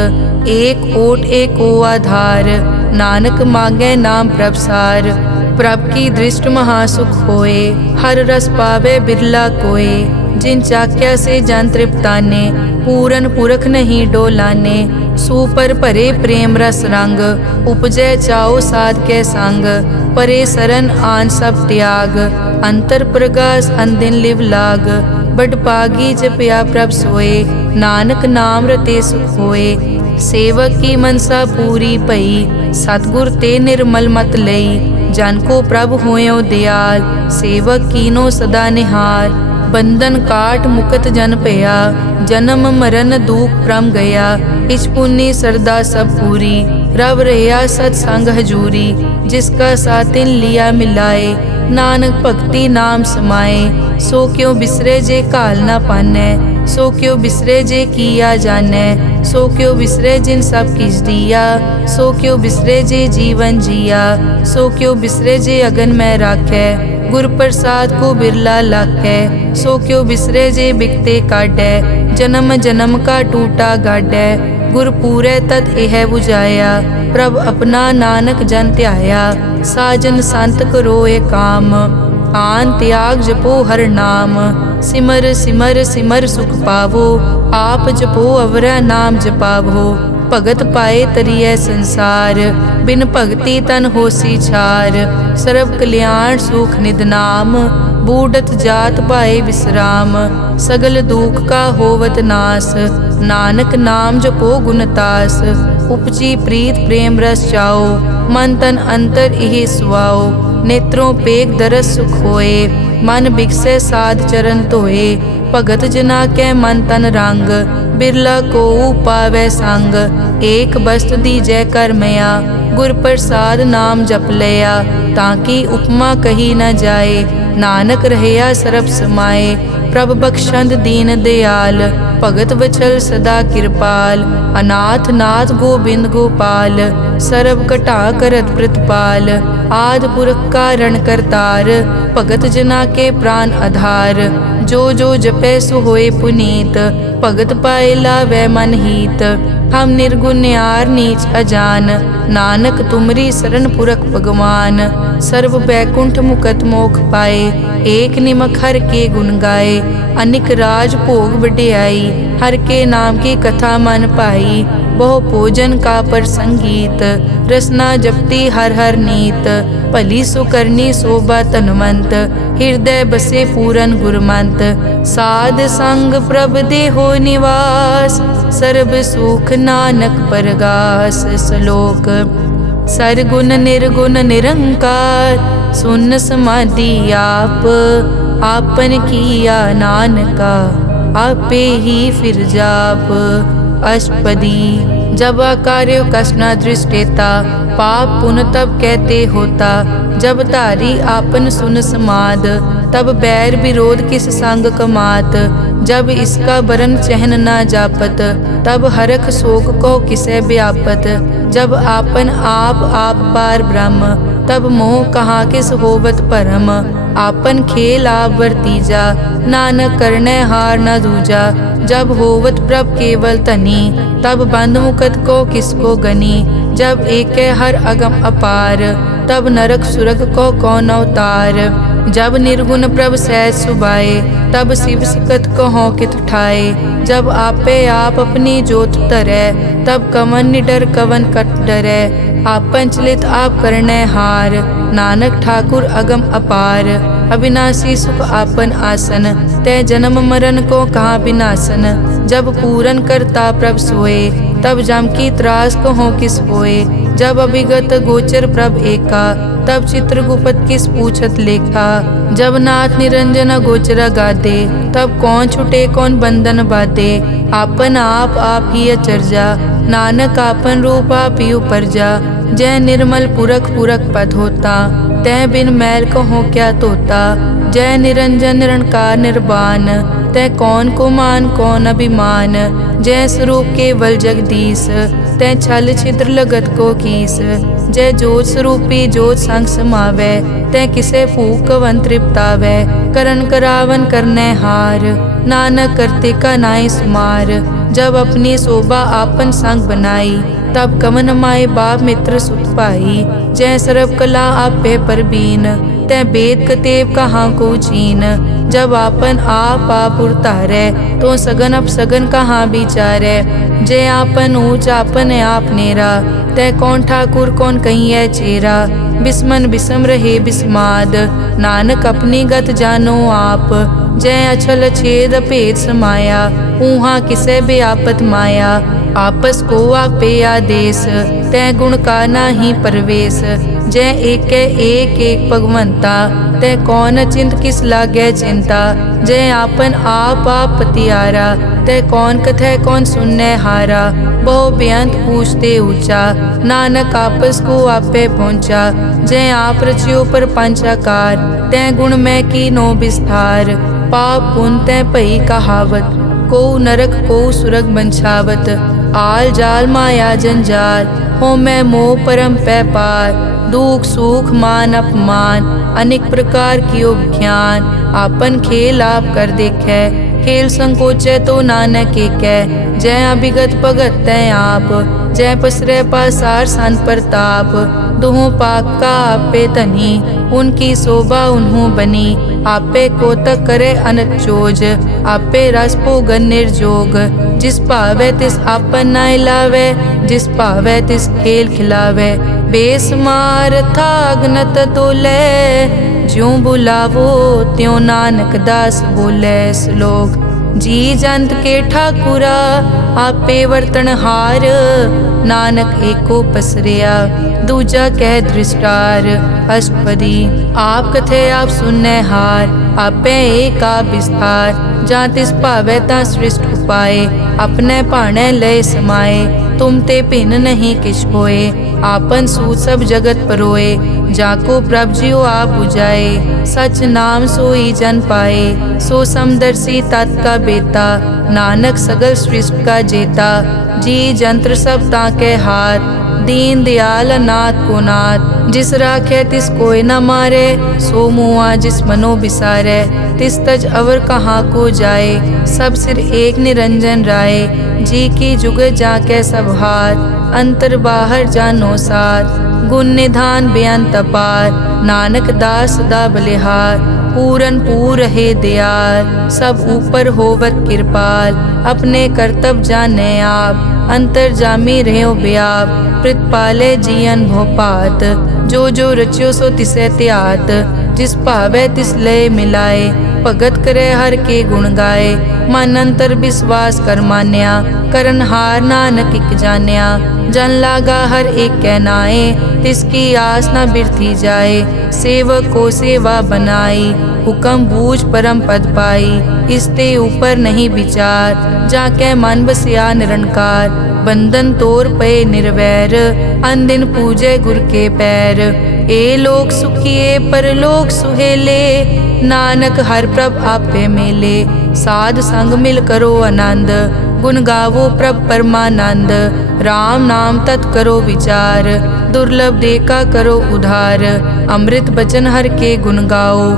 एक ओट एको आधार, नानक मांगे नाम प्रभ सार। प्रभ की दृष्ट महासुख होए, हर रस पावे बिरला कोय। जिन चाक्या से जन तृप्ताने, पूरन पुरख नहीं डोलाने। सुपर भरे प्रेम रस रंग, उपजै चाओ साध के संग। परे सरन आन सब त्याग, अंतर प्रगास अंदिन लिव लाग। बड़ पागी जपया प्रभ सोए, नानक नाम रते सुख होए। सेवक की मनसा पूरी भई, सतगुर ते निर्मल मत लई। जन को प्रभ होयो दयाल, सेवक कीनो सदा निहाल। बंधन काट मुकत जन पया, जन्म मरण दुख प्रम गया। इच पुन्नी सरदा सब पूरी, रव रहा सत्संग हजूरी। जिसका सातिन लिया मिलाए, नानक भक्ति नाम समाए। सो क्यों बिसरे जे काल ना पानै, सो क्यों बिसरे जे किया जानै। सो क्यों बिसरे जिन सब किस दिया, सो क्यों बिसरे जे जीवन जिया। सो क्यों बिसरे जे अगन में राखै, गुर प्रसाद को बिरला लाखै। सो क्यों बिसरे जे बिकते काटै, जन्म जन्म का टूटा गाडै। गुर पूरे तत् एह बुझाया, प्रभ अपना नानक जन ध्याया। साजन संत करो ए काम, आन त्याग जपो हर नाम। सिमर सिमर सिमर सुख पावो, आप जपो अवरा नाम जपावो। भगत पाए तरिए संसार, बिन भगति तन होसी छार। सर्व कल्याण सुख निध नाम, बूढ़त जात पाए विश्राम। सगल दुख का होवत नास, नानक नाम जपो गुणतास। उपजी प्रीत प्रेम रस चाओ, मन तन अंतर इहि सुआओ। नेत्रों पेग दरस सुख होए, मन बिकसे साध चरण धोए। भगत जना कै मन तन रंग, बिरला को पावै संग। एक बस्त दीजै कर मया, गुर प्रसाद नाम जप लया। ताकि उपमा कही न जाए, नानक रहया सरब समाए। प्रभ बख्शंद दीन दयाल, भगत वचल सदा कृपाल। अनाथ नाथ गोबिंद गोपाल, सरब कटा करत प्रतिपाल। आद पुरख कारण करतार, भगत जना के प्राण आधार। जो जो जपै सो होए पुनीत, भगत पाए लावै मन हीत। हम निर्गुण यार नीच अजान, नानक तुमरी शरण पुरख भगवान। सर्व बैकुंठ मुकत मोख पाए, एक निमक हर के गुण गाए। अनिक राज भोग वड्याई, हर के नाम की कथा मन पाई। बहु भोजन का पर संगीत, रसना जपती हर हर नीत। भली सुकरनी शोभा तनवंत, हृदय बसे पूरन गुरमंत। साध संग प्रभ देहो निवास, सर्ब सुख नानक परगास। श्लोक सरगुण निर्गुण निरंकार, सुन समाधि आप। आपन किया नानका, आपे ही फिर जाप। अष्टपदी जब आकार्यो कसना दृष्टेता, पाप पुन तब कहते होता। जब धारी आपन सुन समाद, तब बैर विरोध किस संग कमात। जब इसका बरन चहन ना जापत, तब हरख शोक को किसे व्यापत। जब आपन आप आप पार ब्रह्म, तब मोह कहाँ किस होवत परम। आपन खेल आप वर्तीजा, नानक करने हार न दूजा। जब होवत प्रभ केवल तनी, तब बंद मुकत को किसको गनी। जब एक हर अगम अपार, तब नरक सुरग को कौन अवतार। जब निर्गुण प्रभ सहज सुभाए, तब शिव सकत कहो कित ठाए। जब आपे आप अपनी जोत धरै, तब कवन निडर कवन कट डरै। आपन चलित आप करने हार, नानक ठाकुर अगम अपार। अविनाशी सुख आपन आसन, तै जन्म मरण को कहाँ विनाशन। जब पूरन करता प्रभ सोए, तब जम की त्रास कहो किस होए। जब अभिगत गोचर प्रभ एका, तब चित्रगुप्त किस पूछत लेखा। जब नाथ निरंजन गोचर गादे, तब कौन छुटे कौन बंधन बाधे। आपन आप ही अचरजा, नानक आपन रूप आप ही उपरजा। जय निर्मल पुरख पुरख पद होता, तै बिन मैल कहो क्या तोता। जय निरंजन निरंकार निर्वाण, तै कौन को मान कौन अभिमान। जय स्वरूप केवल जगदीश, तै छल छिद्र लगत को कीस। जय जोत स्वरूपी जोत संग समावै, तै किसे भूख कवन तृप्तावै। करन करावन करने हार, नानक करते का नाई सुमार। जब अपनी शोभा आपन संग बनाई, तब कवन माए बाप मित्र सुत भाई। जय सर्व कला आपे परबीन, तै वेद कतेव कहाँ को चीन। जब आपन आप उरतारै, तो सगन अपसगन कहाँ विचारै। जय आपन ऊंच आपन आप नेरा, तै कौन ठाकुर कौन कहिए चेरा। बिस्मन बिसम रहे बिस्माद, नानक अपनी गत जानो आप। जय अछल छेद भेद समाया, ऊहा किसे बेआपत माया। आपस को आपे आदेश, तै गुण का नाही परवेश। जय एक भगवंता, तै कौन चिंत किस लागे चिंता। जय आपन आप पतियारा, तै कौन कथै कौन सुनने हारा। बहु बेअंत पूछते ऊंचा, नानक आपस को आपे पहुँचा। जय आप रचियो पर पंचाकार, तै गुण में कीनो विस्तार। पाप पुण्य तै भई कहावत, को नरक को सुरग बंछावत। आल जाल माया जंजाल, हो मैं मोह परम पै पार। दुख सुख मान अपमान, अनेक प्रकार कियो ज्ञान। आपन खेल आप कर देखे, खेल संकोचे तो नानक एकै। जय अभिगत भगत तै आप, जय पसरै पासार सन प्रताप। दुहों पाक का आपे तनी, उनकी शोभा उन्हों बनी। आपे कोतक करे अनत चोज, आपे रस भोगन निर्जोग। जिस भावे तिस आपन नाय लावे, जिस भावे तिस खेल खिलावे। बेसमार था अगनत तोले, ज्यों बुलावो त्यों नानक दास बोले। श्लोक। जी जंत के ठाकुरा, आपे वर्तनहार। नानक एको पसरिया, दूजा कह दृष्टार। अष्टपदी। आप कथे आप सुनने हार, आपे एक आप विस्तार। जा तिस भावे ता सृष्ट उपाय, अपने भाणे लय समाए। तुम ते भिन्न नहीं किछ होए, आपन सूत सब जगत परोए। जाको प्रभ जियो आप बुझाए, सच नाम सोई जन पाए। सो समदर्शी तत् का बेता, नानक सगल सृष्टि का जेता। जी जंत्र सब ताके हाथ, दीन दयाल अनाथ को नाथ। जिस राखे तिस कोई न मारे, सो मुआ जिस मनो बिसारे। तिस तज अवर कहाँ को जाए, सब सिर एक निरंजन राय। जी की जुग जाके सब हाथ, अंतर बाहर जानो साथ। गुण निधान बेअंत अपार, नानक दास सदा बलिहार। पूरन पूर है दयाल, सब ऊपर होवत कृपाल। अपने कर्तव्य जाने आप, अंतर जामी रहो व्याप। प्रतिपाले जियन भोपात, जो जो रचियो सो तिसे त्यात। जिस भावे तिस लय मिलाए, भगत करे हर के गुण गाए। मन अंतर विश्वास कर मान्या, करन हार नानक इक जान्या। जन लागा हर एक कहनाए, तिसकी आस न बिरथी जाए। सेवक को सेवा बनाई, हुक्म बूझ परम पद पाई। इसते ऊपर नहीं विचार, जाके मन बसिया निरंकार। बंधन तोर पे निर्वैर, अन दिन पूजे गुर के पैर। ए लोक सुखिए परलोक सुहेले, नानक हर प्रभ आपे मेले। साध संग मिल करो आनंद, गुण गावो प्रभ परमानंद। राम नाम तत् करो विचार, दुर्लभ देखा करो उधार। अमृत बचन हर के गुण गाओ,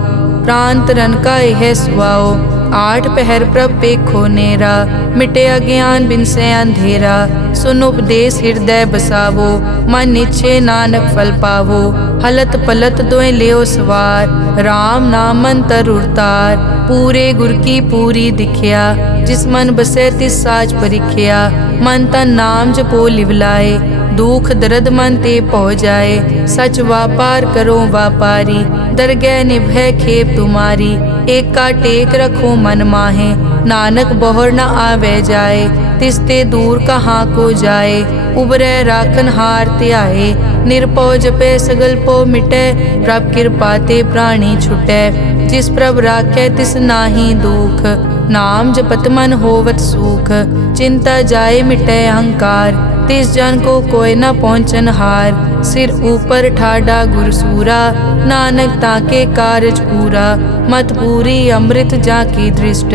प्राण तरन का यह सुआओ। आठ पहर प्रभ पेखो नेरा, मिटे अज्ञान बिन से अंधेरा। सुन उपदेश हृदय बसावो, मन इच्छे नानक फल पावो। हलत पलत दोए लियो सवार, राम नाम मंतर उरतार। पूरे गुर की पूरी दिखिया, जिस मन बसे तिस साच परिखिया। मन तन नाम जपो लिवलाए, दुख दर्द मन ते पौ जाए। सच व्यापार करो व्यापारी, दरगह निभय खेप तुम्हारी। एक का टेक रखो मन माहे, नानक बहुर न आवे जाए। तिसते दूर कहाँ को जाए, उबरे राखन हार त्याए। निरपौ जपे सगल पो मिटे, प्रभ कृपा ते प्राणी छुटे। जिस प्रभ राखे तिस नाही दुख, नाम जपत मन होवत सुख। चिंता जाए मिटे अहंकार, तिस जन को कोई न पहुँचन हार। सिर ऊपर ठाडा गुरसूरा, नानक ताके कारज पूरा। मत पूरी अमृत जाकी दृष्ट,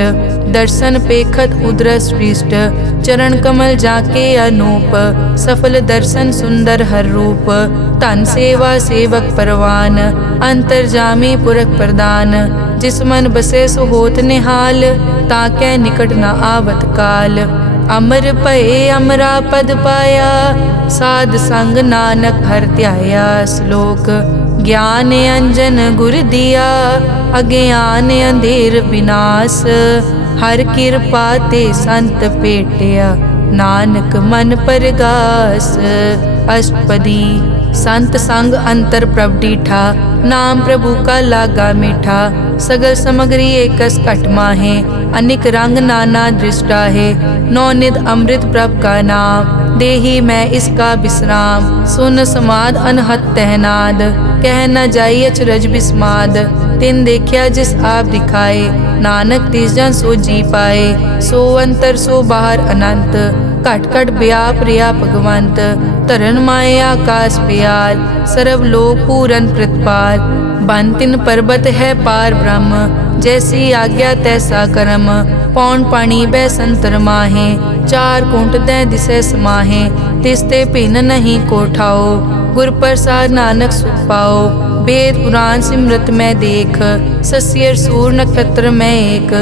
दर्शन पेखत उदरस पृष्ठ। चरण कमल जाके अनूप, सफल दर्शन सुंदर हर रूप। तन सेवा सेवक परवान, अंतर जामी पुरख प्रदान। जिस मन बसे सो होत निहाल, ताके निकट न आवत काल। अमर भये अमरा पद पाया, साध संग नानक हर ध्याया। श्लोक ज्ञान अंजन गुर दिया, अज्ञान अंधेर विनाश। हर कृपा ते संत पेटिया, नानक मन परगास। अष्टपदी संत संग अंतर प्रभ डीठा, नाम प्रभु का लागा मीठा। सगल समग्री एकस घट माहे, अनिक रंग नाना दृष्टा है। नौनिध अमृत प्रभ का नाम, देही मैं इसका विश्राम। सुन समाद अनहत तहनाद, कह न जाई अचरज बिस्माद। तिन देखिया जिस आप दिखाए, नानक तिस जन सो जी पाए। सो अंतर सो बाहर अनंत, घट घट व्याप रिया भगवंत। धरन माए आकाश प्याल, सर्व लोक पूरन प्रतिपाल। बन तिन पर्वत है पार ब्रह्म, जैसी आज्ञा तैसा कर्म। पौन पानी बै संतर माहे, चार कुंट दै दिसै समाहे। तिसते भिन्न नहीं कोठाओ, गुर प्रसाद नानक सुख पाओ। वेद पुराण सिमरत में देख, सस्यर सूर नक्षत्र में एक।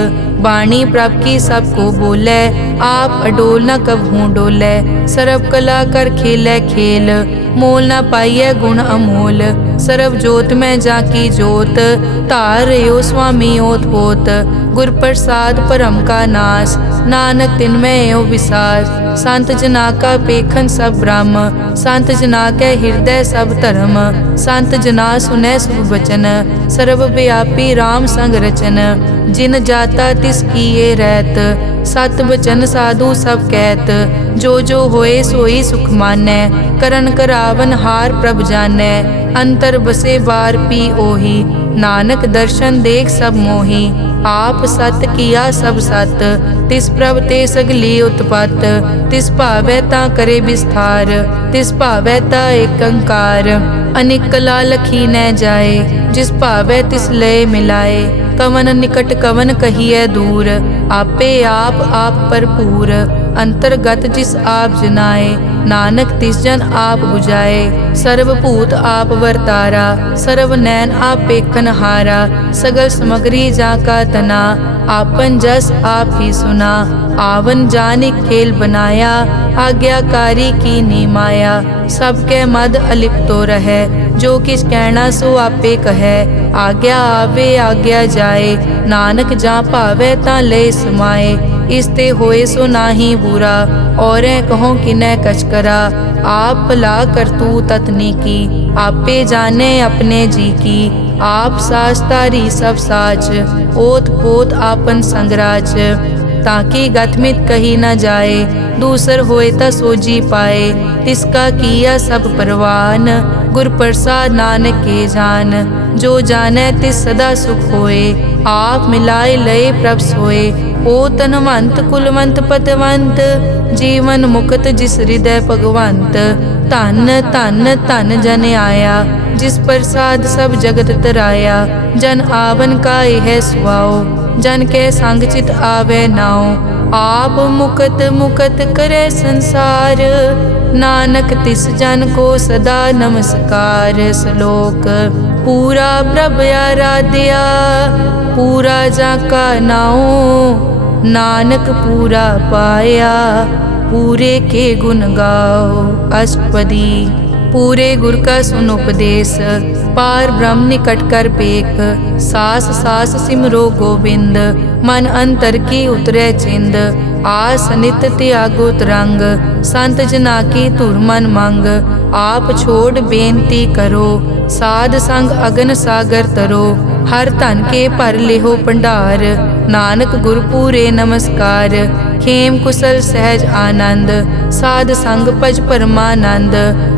वाणी प्रभ की सबको बोले, आप अडोल न कबहूँ डोले। सर्व कला कर खेलै खेल, मोल न पाइयै गुण अमोल। सर्व जोत में जाकी जोत, धार रहो स्वामी ओत पोत। गुर प्रसाद परम का नाश, नानक तिन में यो विसास। संत जना का पेखन सब ब्रह्म, संत जना के हृदय सब धर्म। संत जना सुनै शुभ वचन, सर्व व्यापी राम संग रचन। जिन जाता तिस किए रहत, सत वचन साधु सब कहत। जो जो होए सोई सुख मानै, करन करावन हार प्रभ जानै। अंतर बसे बार पी ओही, नानक दर्शन देख सब मोही। आप सत किया सब सत, तिस प्रभ ते सगली उत्पत। तिस भावै ता करे विस्तार, तिस भावै ता एकंकार। अनेक कला लखी न जाए, जिस भावै तिस लय मिलाए। कवन निकट कवन कहिए दूर, आपे आप भरपूर। अंतर्गत जिस आप जनाए, नानक तिस जन आप बुझाए। सर्वभूत आप वर्तारा, सर्व नैन आप पेखन हारा। सगल समग्री जाका तना, आपन जस आप ही सुना। आवन जानि खेल बनाया, आज्ञाकारी की नी माया। सबके मद अलिप्तो रहे, जो किस कहना सो आपे कहे। आज्ञा आवे आज्ञा जाए, नानक जा भावे ता ले समाए। इसते होए सो नाही बुरा, और कहो किनै कछ करा। आप भला करतू ततनी की, आपे जाने अपने जी की। आप साच तारी सब साच, ओत पोत आपन संगराज। ताकि गतमित कही न जाए, दूसर होए ता सोजी पाए। तिसका किया सब परवान, गुर प्रसाद नानक के जान। जो जाने तिस सदा सुख होए, आप मिलाए लय प्रभ सोए। ओ तनवंत कुलवंत पतवंत, जीवन मुक्त जिस हृदय भगवंत। धन धन धन जन आया, जिस प्रसाद सब जगत तराया। जन आवन का यह सुआओ, जन के संग चित आवे नाओ। आप मुकत मुकत करे संसार, नानक तिस जन को सदा नमस्कार। श्लोक पूरा प्रभ आराध्या, पूरा जाका नाओ। नानक पूरा पाया, पूरे के गुण गाओ। अष्टपदी पूरे गुर का सुन उपदेश, पार ब्रह्म निकट कर पेख। सास सास सिमरो गोविंद, मन अंतर की उतरे चिंद। आस नित त्यागो तरंग, संत जना की धुर मन मंग। आप छोड़ बेनती करो, साध संग अगन सागर तरो। हर धन के भर लेहो भंडार, नानक गुर पूरे नमस्कार। खेम कुशल सहज आनंद, साध संग भज परमानंद।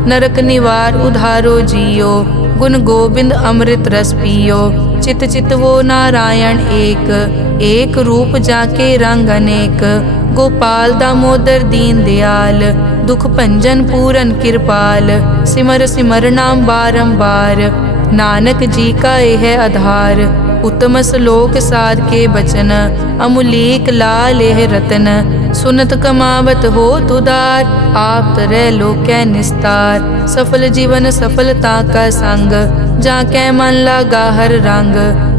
नरक निवार उधारो जियो, गुण गोविंद अमृत रस पियो। चित चित वो नारायण एक, एक रूप जाके रंग अनेक। गोपाल दामोदर दीन दयाल, दुख भंजन पूरन कृपाल। सिमर सिमर नाम बारंबार, नानक जी का यह आधार। उत्तम श्लोक साध के बचन, अमुलीक लाल यह रतन। सुनत कमावत हो तुदार, आप तरह लोकै निस्तार। सफल जीवन सफलता का संग, जाकै मन लागा हर रंग।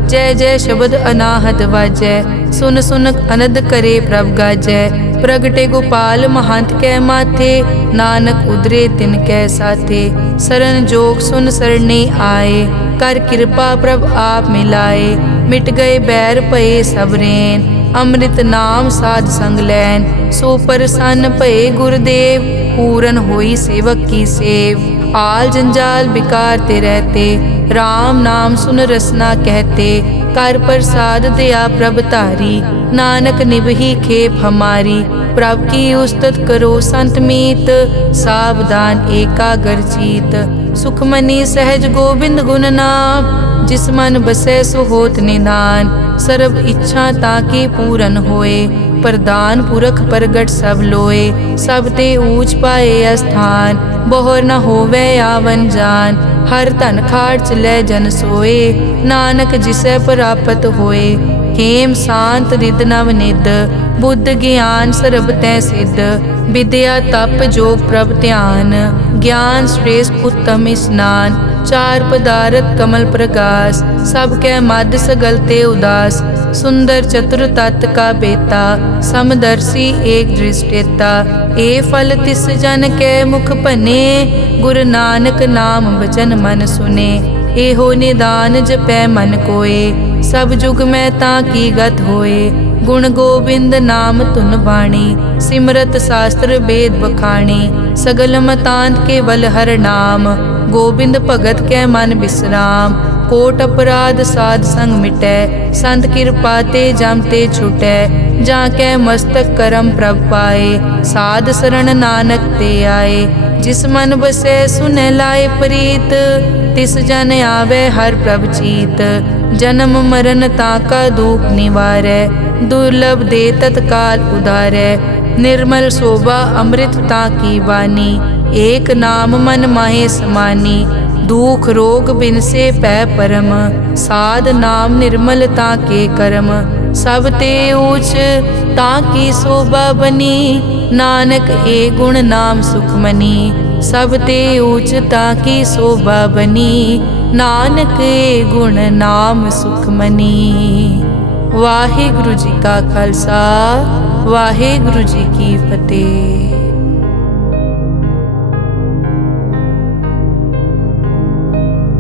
जय जय शब्द अनाहत वाजै, सुन सुन अनद करे प्रभ गाजै। प्रगटे गोपाल महंत कै माथे, नानक उदरे तिन कै साथे। सरन जोग सुन सरने आए, कर कृपा प्रभ आप मिलाए। मिट गए बैर भये सब रैन, अमृत नाम साध संग लैन। सो प्रसन्न भये गुरुदेव, पूरन होई सेवक की सेव। आल जंजाल बिकार ते रहते, राम नाम सुन रसना कहते। कर प्रसाद दया प्रभ तारी, नानक निभही खेप हमारी। प्रभ की उस्तत करो संत मीत, सावधान एकाग्र चीत। सुखमनी सहज गोबिंद गुण नाम, जिस मन बसै सो होत निधान। सर्ब इच्छा ताकी पूरन होए, प्रदान पुरख प्रगट सब लोए। सब ते ऊंच पाए अस्थान, बोहर न होवे आवन जान। हर धन खाट चलै जन सोए, नानक जिसै प्राप्त होए। हेम शांत रिद नव निद, बुद्ध ज्ञान सर्ब तै सिद्ध। विद्या तप जोग प्रभ ध्यान, ज्ञान श्रेष्ठ उत्तम स्नान। चार पदारथ कमल प्रकाश, सब कै मद सगल ते उदास। सुंदर चतुर तत् का बेता, समदर्शी एक दृष्टेता। ए फल तिस जन कै मुख भने, गुरु नानक नाम बचन मन सुने। एहो निदान जपै मन कोए, सब जुग में ताकी गत होए। गुण गोबिंद नाम धुन बाणी, सिमरत शास्त्र वेद बखाणी। सगल मतांत केवल हर नाम, गोबिंद भगत कै मन विश्राम। कोट अपराध साध संग मिटै, संत कृपा ते जम ते छुटै। जाकै मस्तक करम प्रभ पाए, साध शरण नानक ते आए। जिस मन बसै सुनै लाए प्रीत, तिस जन आवे हर प्रभ चीत। जन्म मरण ताका दुख निवारै, दुर्लभ दे तत्काल उदारै। निर्मल शोभा अमृत ताकी वानी, एक नाम मन माहे समानी। दुख रोग बिनसे पै परम, साध नाम निर्मल ताके करम। सब ते ऊच ताकी शोभा बनी, नानक ए गुण नाम सुखमनी। सब ते ऊच ताकी शोभा बनी, नानक ए गुण नाम सुखमनी। वाहिगुरु जी का खालसा, वाहिगुरु जी की फतेह।